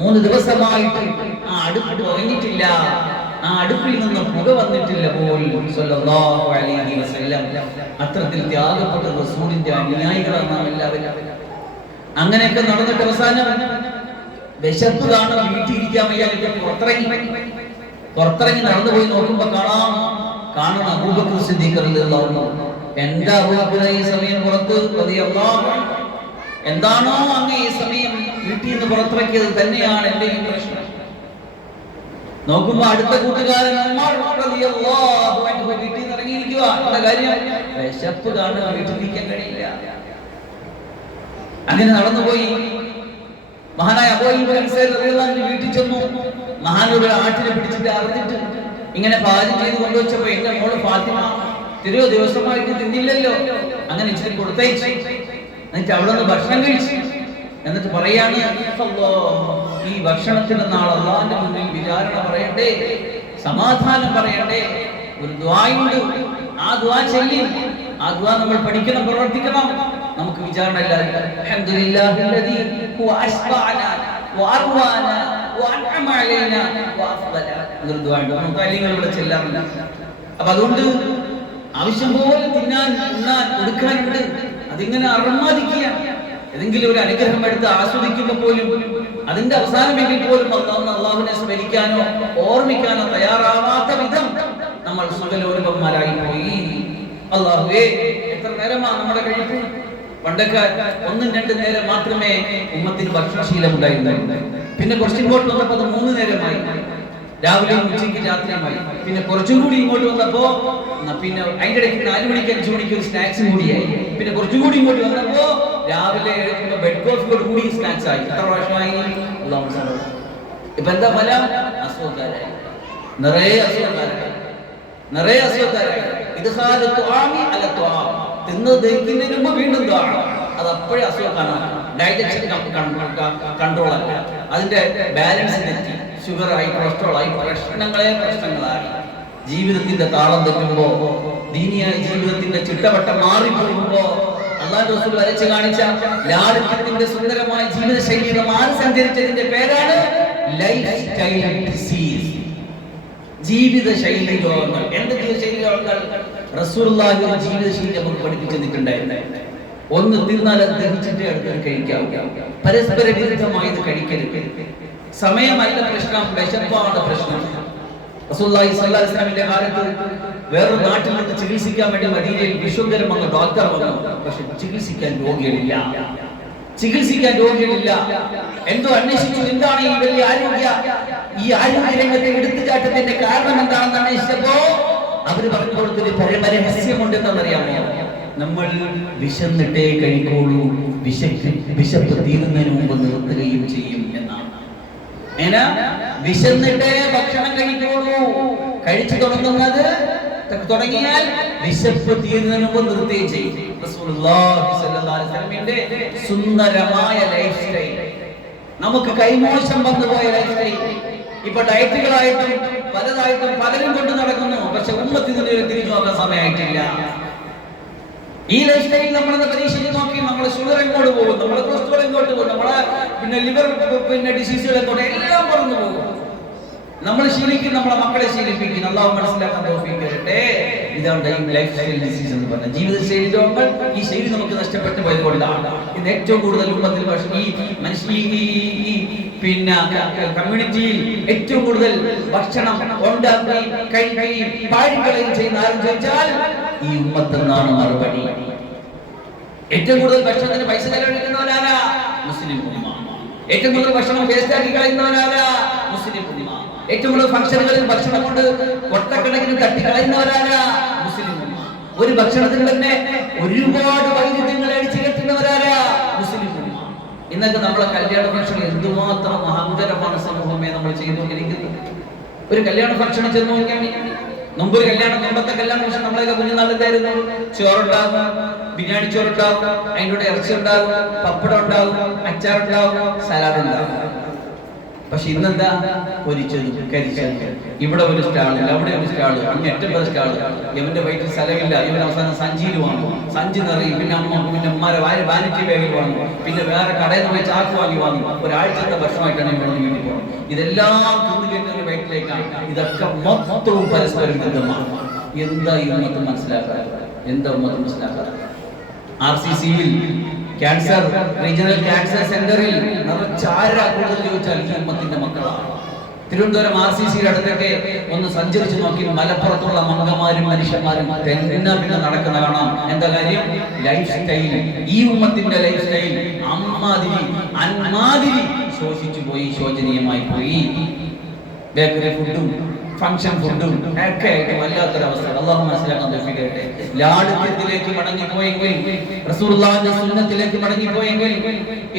3 ദിവസമായിട്ട് ആ അടുപ്പ് തുടങ്ങിയിട്ടില്ല, ആ അടുപ്പിൽ നിന്ന് പുക വന്നിട്ടില്ല പോലും സ്വല്ലല്ലാഹു അലൈഹി വസല്ലം. അത്രത്തിൽ ത്യാഗപ്പെട്ട റസൂലിന്റെ അനുയായികളാണ് നാം എല്ലാവരും. അങ്ങനെയൊക്കെ നടന്നിട്ട് അവസാനം വിശപ്പ് കാണാൻ വീട്ടിൽ ഇരിക്കാൻ വയ്യാതെ പുറത്തിറങ്ങി നടന്നു പോയി നോക്കുമ്പോ കാണുന്ന അബൂബക്കർ സിദ്ദീഖ് റളിയല്ലാഹു അൻഹു. എന്താ അബൂബക്കർ ഈ സമയം പുറത്ത് റളിയല്ലാഹു അൻഹു, എന്താണോ അങ്ങ് ഈ സമയം വീട്ടിൽ നിന്ന് പുറത്തിറക്കിയത് തന്നെയാണ് എന്റെയും പ്രശ്നം. നോക്കുമ്പോ അടുത്ത കൂട്ടുകാരൻ ഉമർ റളിയല്ലാഹു അൻഹു വീട്ടിൽ നിന്ന് ഇറങ്ങിയിരിക്കുക. എന്താ കാര്യം? വിശപ്പ് കാണാൻ വീട്ടിലിരിക്കാൻ കഴിയില്ല. അങ്ങനെ നടന്നുപോയി. മഹാനായ അബൂ അയ്യൂബ് അൻസാരി റളിയല്ലാഹു അൻഹു വീട്ടിൽ ചെന്നു. മഹാനൊരു ആട്ടിനെ പിടിച്ചിട്ട് അറിഞ്ഞിട്ട് ഇങ്ങനെ പാചകം ചെയ്ത് കൊണ്ടുവച്ചപ്പോ എന്റെ മോള് ഫാത്തിമ തിരുവോ ദിവസമായിട്ട് തിന്നില്ലല്ലോ, അങ്ങനെ ഇച്ചിരി കൊടുത്തയച്ചു. എന്നിട്ട് അവിടെ നിന്ന് ഭക്ഷണം കഴിച്ചു. എന്നിട്ട് പറയാണ്, ഈ ഭക്ഷണത്തിന് നാളെ അല്ലാഹുവിന്റെ മുന്നിൽ വിചാരണ പറയണ്ടേ, സമാധാനം പറയണ്ടേ, ഒരു ദുആയുണ്ട്, ആ ദുആ ചൊല്ലി, ആ ദുആ നമ്മൾ പഠിക്കണം, പ്രവർത്തിക്കണം. നമുക്ക് വിചാരണ ഇല്ലാതെ അൽഹംദുലില്ലാഹില്ലദീ ഹുവ അസ്ബഅനാ വഅർവാനാ വഅൻഅമ അലൈനാ വഅഫ്ദല എന്നൊരു ദുആ ഉണ്ട്. നമുക്ക് അലികളിലൂടെ ചെല്ലാറില്ല. അപ്പൊ അതുകൊണ്ട് ആവശ്യം പോലെ തിന്നാൻ കൊടുക്കാനുണ്ട്. അതിങ്ങനെ അർമാദിക്കുക, ഏതെങ്കിലും ഒരു അനുഗ്രഹം എടുത്ത് ആസ്വദിക്കുമ്പോൾ പോലും അതിന്റെ അവസാനമെങ്കിൽ പോലും അള്ളാഹുവിനെ സ്മരിക്കാനോ ഓർമ്മിക്കാനോ തയ്യാറാവാത്ത വിധം നമ്മൾ സുഖലോലുപന്മാരായി പോയി. അല്ലാഹുവേ, എത്ര നേരമാണ് നമ്മുടെ കഴിപ്പ്? പണ്ടൊക്കെ 1-2 നേരം മാത്രമേ ഉമ്മത്തിന് ഭക്ഷണശീലം ഉണ്ടായിരുന്നുള്ളൂ. പിന്നെ കുറച്ചിങ്ങോട്ട് വന്നപ്പോൾ അത് 3 നേരമായി, രാവിലെയും ഉച്ചയ്ക്ക് രാത്രിയുമായി. പിന്നെ കുറച്ചും കൂടി ഇങ്ങോട്ട് വന്നപ്പോ പിന്നെ അതിന്റെ ഇടയ്ക്ക് 4 മണിക്ക് 5 മണിക്ക് ഒരു സ്നാക്സും കൂടിയായി. പിന്നെ കുറച്ചും കൂടി ഇങ്ങോട്ട് വന്നപ്പോ രാവിലെ എഴുതുമ്പോ ബെഡ് കോഫിയോട് കൂടി സ്നാക്സ് ആയി. എത്ര പ്രാവശ്യമായി? ഇപ്പൊ എന്താ ഫലം? അസുഖക്കാരായി, നിറയെ അസുഖക്കാരായി. തിന്ന് ദഹിക്കുന്നതിന് മുമ്പ് വീണ്ടും അത് അപ്പോഴേ അസുഖമാണ്. ഡയജഷൻ കൺട്രോൾ അല്ല, അതിന്റെ ബാലൻസ് തെറ്റി, ഷുഗറായി, കൊളസ്ട്രോളായി, പ്രശ്നങ്ങളായി. ജീവിതത്തിന്റെ താളം തെറ്റുമ്പോ, ദീനിയായ ജീവിതത്തിന്റെ ചിട്ടവട്ടം മാറിപ്പോകുമ്പോ അല്ലാഹു റസൂൽ വരച്ചു കാണിച്ച ലാളിത്യത്തിന്റെ സുന്ദരമായ ജീവിത ശൈലിയുടെ മാറി സഞ്ചരിച്ചതിന്റെ പേരാണ് ലൈഫ് സ്റ്റൈൽ ഡിസീസ്, ജീവിത ശൈലി രോഗങ്ങൾ. എന്ത് ജീവിതശൈലി രോഗങ്ങൾ? റസൂലുള്ളാഹി ജീവിതശൈലി നമുക്ക് പഠിപ്പിച്ചു തന്നിട്ടുണ്ടായിരുന്നു. ഒന്ന് തിന്നാൽ അത് ദഹിച്ചിട്ട് അടുത്ത് കഴിക്കാം, പരസ്പര വിരുദ്ധമായത് കഴിക്കരുത്. സമയമല്ല പ്രശ്നം, വിശപ്പാണ് പ്രശ്നം. റസൂലുള്ളാഹി സ്വല്ലല്ലാഹു അലൈഹി വസല്ലമിന്റെ കാലത്ത് വേറൊരു നാട്ടിൽ നിന്ന് ചികിത്സിക്കാൻ വേണ്ടി മദീനയിൽ വിശ്വകരം വന്ന ഡോക്ടർ വന്നു. പക്ഷെ ചികിത്സിക്കാൻ രോഗികളില്ല. എന്തോ അന്വേഷിച്ചു, എന്താണ് ഈ വലിയ ആരോഗ്യ രംഗത്തെ എടുത്തുചാട്ടത്തിന്റെ കാരണം എന്താണെന്ന് അന്വേഷിച്ചപ്പോ അവര് പറഞ്ഞു കൊടുത്തൊരു പരമരഹസ്യമുണ്ടെന്നറിയാമോ? നമ്മൾ വിശന്നിട്ടേ കഴിക്കോളൂ, വിശപ്പ് തീരുന്നതിന് മുമ്പ് നിർത്തുകയും ചെയ്യും എന്നാണ്. വിശന്നിട്ടേ ഭക്ഷണം കഴിക്കോളൂ, കഴിച്ചു തുടങ്ങിയാൽ വിശപ്പ് തീരുന്നതിന് മുമ്പ് നിർത്തുകയും ചെയ്യും. റസൂലുള്ളാഹി സ്വല്ലല്ലാഹു അലൈഹി വസല്ലമയുടെ സുന്ദരമായ ലൈഫ് സ്റ്റൈൽ, നമുക്ക് കൈമോശം വന്നുപോയ ലൈഫ് സ്റ്റൈൽ. ഇപ്പൊ ഡയറ്റുകളായിട്ടും പലതായിട്ടും പലരും കൊണ്ട് നടക്കുന്നു. പക്ഷെ ഉമ്മത്തിന് തിരിഞ്ഞു നോക്കാൻ സമയമായിട്ടില്ല. ഈ ലൈഫ് സ്റ്റൈൽ നമ്മളെ പരീക്ഷിച്ച് നോക്കി നമ്മളെ ഷുഗർ എങ്ങോട്ട് പോകും, നമ്മളെ കൊളസ്ട്രോൾ എങ്ങോട്ട് പോകും, നമ്മളെ ലിവർ ഡിസീസുകൾ എങ്ങോട്ട്, എല്ലാം പറഞ്ഞു പോകും. നമ്മൾ ശീലിക്കും, നമ്മളെ മക്കളെ ശീലിപ്പിക്കും. അല്ലാഹു മനസ്സിലാക്കാൻ തൗഫീഖ് തരട്ടെ. ഇതാണ് ലൈഫ് സ്റ്റൈൽ ഡിസീസ് എന്ന് പറഞ്ഞാൽ ജീവിതശൈലി രോഗങ്ങൾ. ഈ ശൈലി നമുക്ക് നഷ്ടപ്പെട്ടു പോയതുകൊണ്ടാണ് ഇത് ഏറ്റവും കൂടുതൽ ഉമ്മത്തിൽ പിന്നെ കമ്മ്യൂണിറ്റിയിൽ ഏറ്റവും കൂടുതൽ ഭക്ഷണം ഉണ്ടാക്കുകയും കഴിക്കുകയും പാഴിക്കുകയും ചെയ്യുന്ന ആരും ചോദിച്ചാൽ ഈ ഉമ്മത്തെന്നാണ് മറുപടി. ഏറ്റവും കൂടുതൽ ഭക്ഷണത്തിന് പൈസ ചെലവഴിക്കുന്നവരാരാ? മുസ്ലിം ഉമ്മ. ഏറ്റവും കൂടുതൽ ഭക്ഷണം വേസ്റ്റ് ആക്കി കളയുന്നവരാരാ? മുസ്ലിം ഉമ്മ. ഏറ്റവും കൂടുതൽ ഫംഗ്ഷനുകളിൽ ഭക്ഷണം കൊണ്ട് കൊട്ടക്കണക്കിന് തട്ടിക്കളയുന്നവരാരാ? മുസ്ലിം ഉമ്മ. ഒരു ഭക്ഷണത്തിൽ തന്നെ ഒരുപാട് വൈരുദ്ധ്യങ്ങൾ അടിച്ചു കെട്ടുന്നവരാരാ? മുസ്ലിം ഉമ്മ. ഇന്നൊക്കെ നമ്മളെ കല്യാണ ഫംഗ്ഷൻ എന്തുമാത്രം അഹങ്കാരമാണ് സമൂഹമേ നമ്മൾ ചെയ്തുകൊണ്ടിരിക്കുന്നത്. ഒരു കല്യാണ ഫംഗ്ഷന് ചെന്ന് നോക്കിയാൽ മുമ്പത്തെ കല്യാണ ഫംഗ്ഷൻ നമ്മളൊക്കെ കുഞ്ഞുനാളിലായിരുന്നു. ചോറുണ്ടാകും, ബിരിയാണി ചോറുണ്ടാകും, അതിൻ്റെ കൂടെ ഇറച്ചി ഉണ്ടാകും, പപ്പടം ഉണ്ടാകും, അച്ചാറുണ്ടാകും, സലാഡ് ഉണ്ടാകും. പക്ഷെ ഇന്നെന്താ പൊരിച്ചത് കരിച്ചത്, ഇവിടെ ഒരു സ്റ്റാള്, അവിടെ ഒരു സ്റ്റാള്, അങ്ങേറ്റം ഒരു സ്റ്റാള്. ഇവന്റെ വയറ്റിൽ സ്ഥലമില്ല, ഇവൻ അവസാനം സഞ്ചിയിൽ വാങ്ങും, സഞ്ചി നിറയും, പിന്നെ ഉമ്മാരെ വാനിറ്റി ബാഗിൽ വാങ്ങും, പിന്നെ വേറെ കടയിൽ നിന്ന് പോയി ചാക്ക് വാങ്ങി വാങ്ങും. ഒരാഴ്ചത്തെ ഭക്ഷണമായിട്ടാണ് ഇവിടെ വീട്ടിൽ പോകുന്നത്. ഇതെല്ലാം തിന്നു കയറ്റുന്ന വയറ്റിലേക്കാണ്. ഇതൊക്കെ മൊത്തവും പരസ്പരം ബന്ധമാണ്. എന്താ ഈ ഉമ്മത്ത് മനസ്സിലാക്കാറ്? എന്താ ഉമ്മത്ത് മനസ്സിലാക്കാറ്? RCCയിൽ ക്യാൻസർ റീജിയണൽ ക്യാൻസർ സെന്ററിൽ നിറച്ചാരാ കൂടുതൽ ചോദിച്ചാൽ ഈ ഉമ്മത്തിന്റെ മക്കളാണ്. തിരുവനന്തപുരം RCCയുടെ അടുത്തൊക്കെ ഒന്ന് സഞ്ചരിച്ചു നോക്കി മലപ്പുറത്തുള്ള മംഗമാരും മനുഷ്യന്മാരും പിന്നെ നടക്കുന്ന കാണാം. എന്താ കാര്യം? Life style. ഈ ഉമ്മത്തിന്റെ ലൈഫ് സ്റ്റൈൽ അന്മാതിരി ശോഷിച്ചു പോയി, ശോചനീയമായി പോയി. ബേക്കറി ഫുഡും ഫംഗ്ഷൻ ഫുഡും ഒക്കെ ആയിട്ട് വല്ലാത്തൊരവസ്ഥ. അള്ളാഹു മനസ്സിലാക്കാൻ തൗഫീഖ്. ലാളിത്യത്തിലേക്ക് മടങ്ങിപ്പോയെങ്കിൽ, റസൂലുള്ളാഹിന്റെ സുന്നത്തിലേക്ക് മടങ്ങിപ്പോയെങ്കിൽ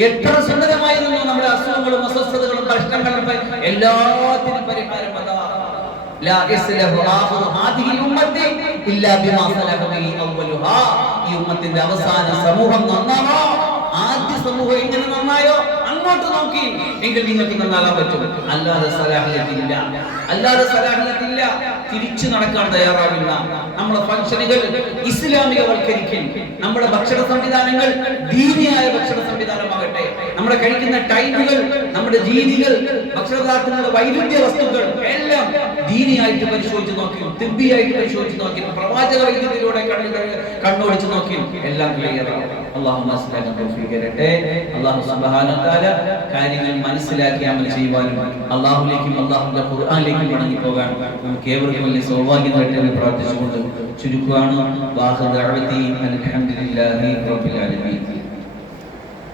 എത്ര സുന്ദരമായിരുന്നു നമ്മുടെ അസുഖങ്ങളും അസ്വസ്ഥതകളും കഷ്ടങ്ങളും എല്ലാത്തിനും പരിഹാരം. ലാ യസ്ലഹു ആഖിറു ഹാദിഹിൽ ഉമ്മത്തി ഇല്ലാ ബിമാ സലഹ ബിഹി അവ്വലുഹാ. ഈ ഉമ്മത്തിന്റെ അവസാന സമൂഹം നന്നാണോ? ആദ്യ സമൂഹം എങ്ങനെ നന്നായോ അങ്ങോട്ട് നോക്കി എങ്കിൽ നിങ്ങൾക്ക് നന്നാകാൻ പറ്റും. അല്ലാതെ സലാഹിയത്തില്ല, അല്ലാതെ സലാഹിയത്തില്ല. തിരിച്ചു നടക്കാൻ തയ്യാറാവില്ല. നമ്മുടെ ഫംഗ്ഷനുകൾ ഇസ്ലാമികവൽക്കരിക്കും. നമ്മുടെ ഭക്ഷണ സംവിധാനങ്ങൾ ദീനിയായ ഭക്ഷണ സംവിധാനമാകട്ടെ. നമ്മുടെ കഴിക്കുന്ന ടൈമുകൾ, നമ്മുടെ രീതികൾ, ഭക്ഷണപദാർത്ഥങ്ങളുടെ വൈരുദ്ധ്യ വസ്തുക്കൾ എല്ലാം ദീനിയായിട്ട് പരിശോധിച്ച് നോക്കിയും തിബ്ബിയായിട്ട് പരിശോധിച്ച് നോക്കിയും പ്രവാചക വൈദ്യുതിയിലൂടെ കണ്ണോടിച്ച് നോക്കിയും എല്ലാം ക്ലിയറാണ്. അല്ലാഹു മനസ്സിലാക്കാൻ തൗഫീഖ് തരട്ടെ. അല്ലാഹു സുബ്ഹാനഹു വ തആല കാര്യങ്ങൾ മനസ്സിലാക്കി അമൽ ചെയ്യുവാനും അല്ലാഹുവിലേക്കും അല്ലാഹുവിന്റെ ഖുർആനിലേക്കും മടങ്ങി പോകാൻ നമുക്ക് ഏവർക്കും വലിയ സൗഭാഗ്യം നേടട്ടെ പ്രാർത്ഥിച്ചുകൊണ്ട് ചുരുക്കുകയാണ്. വാഹ ദഅവതി അൽഹംദുലില്ലാഹി റബ്ബിൽ ആലമീൻ.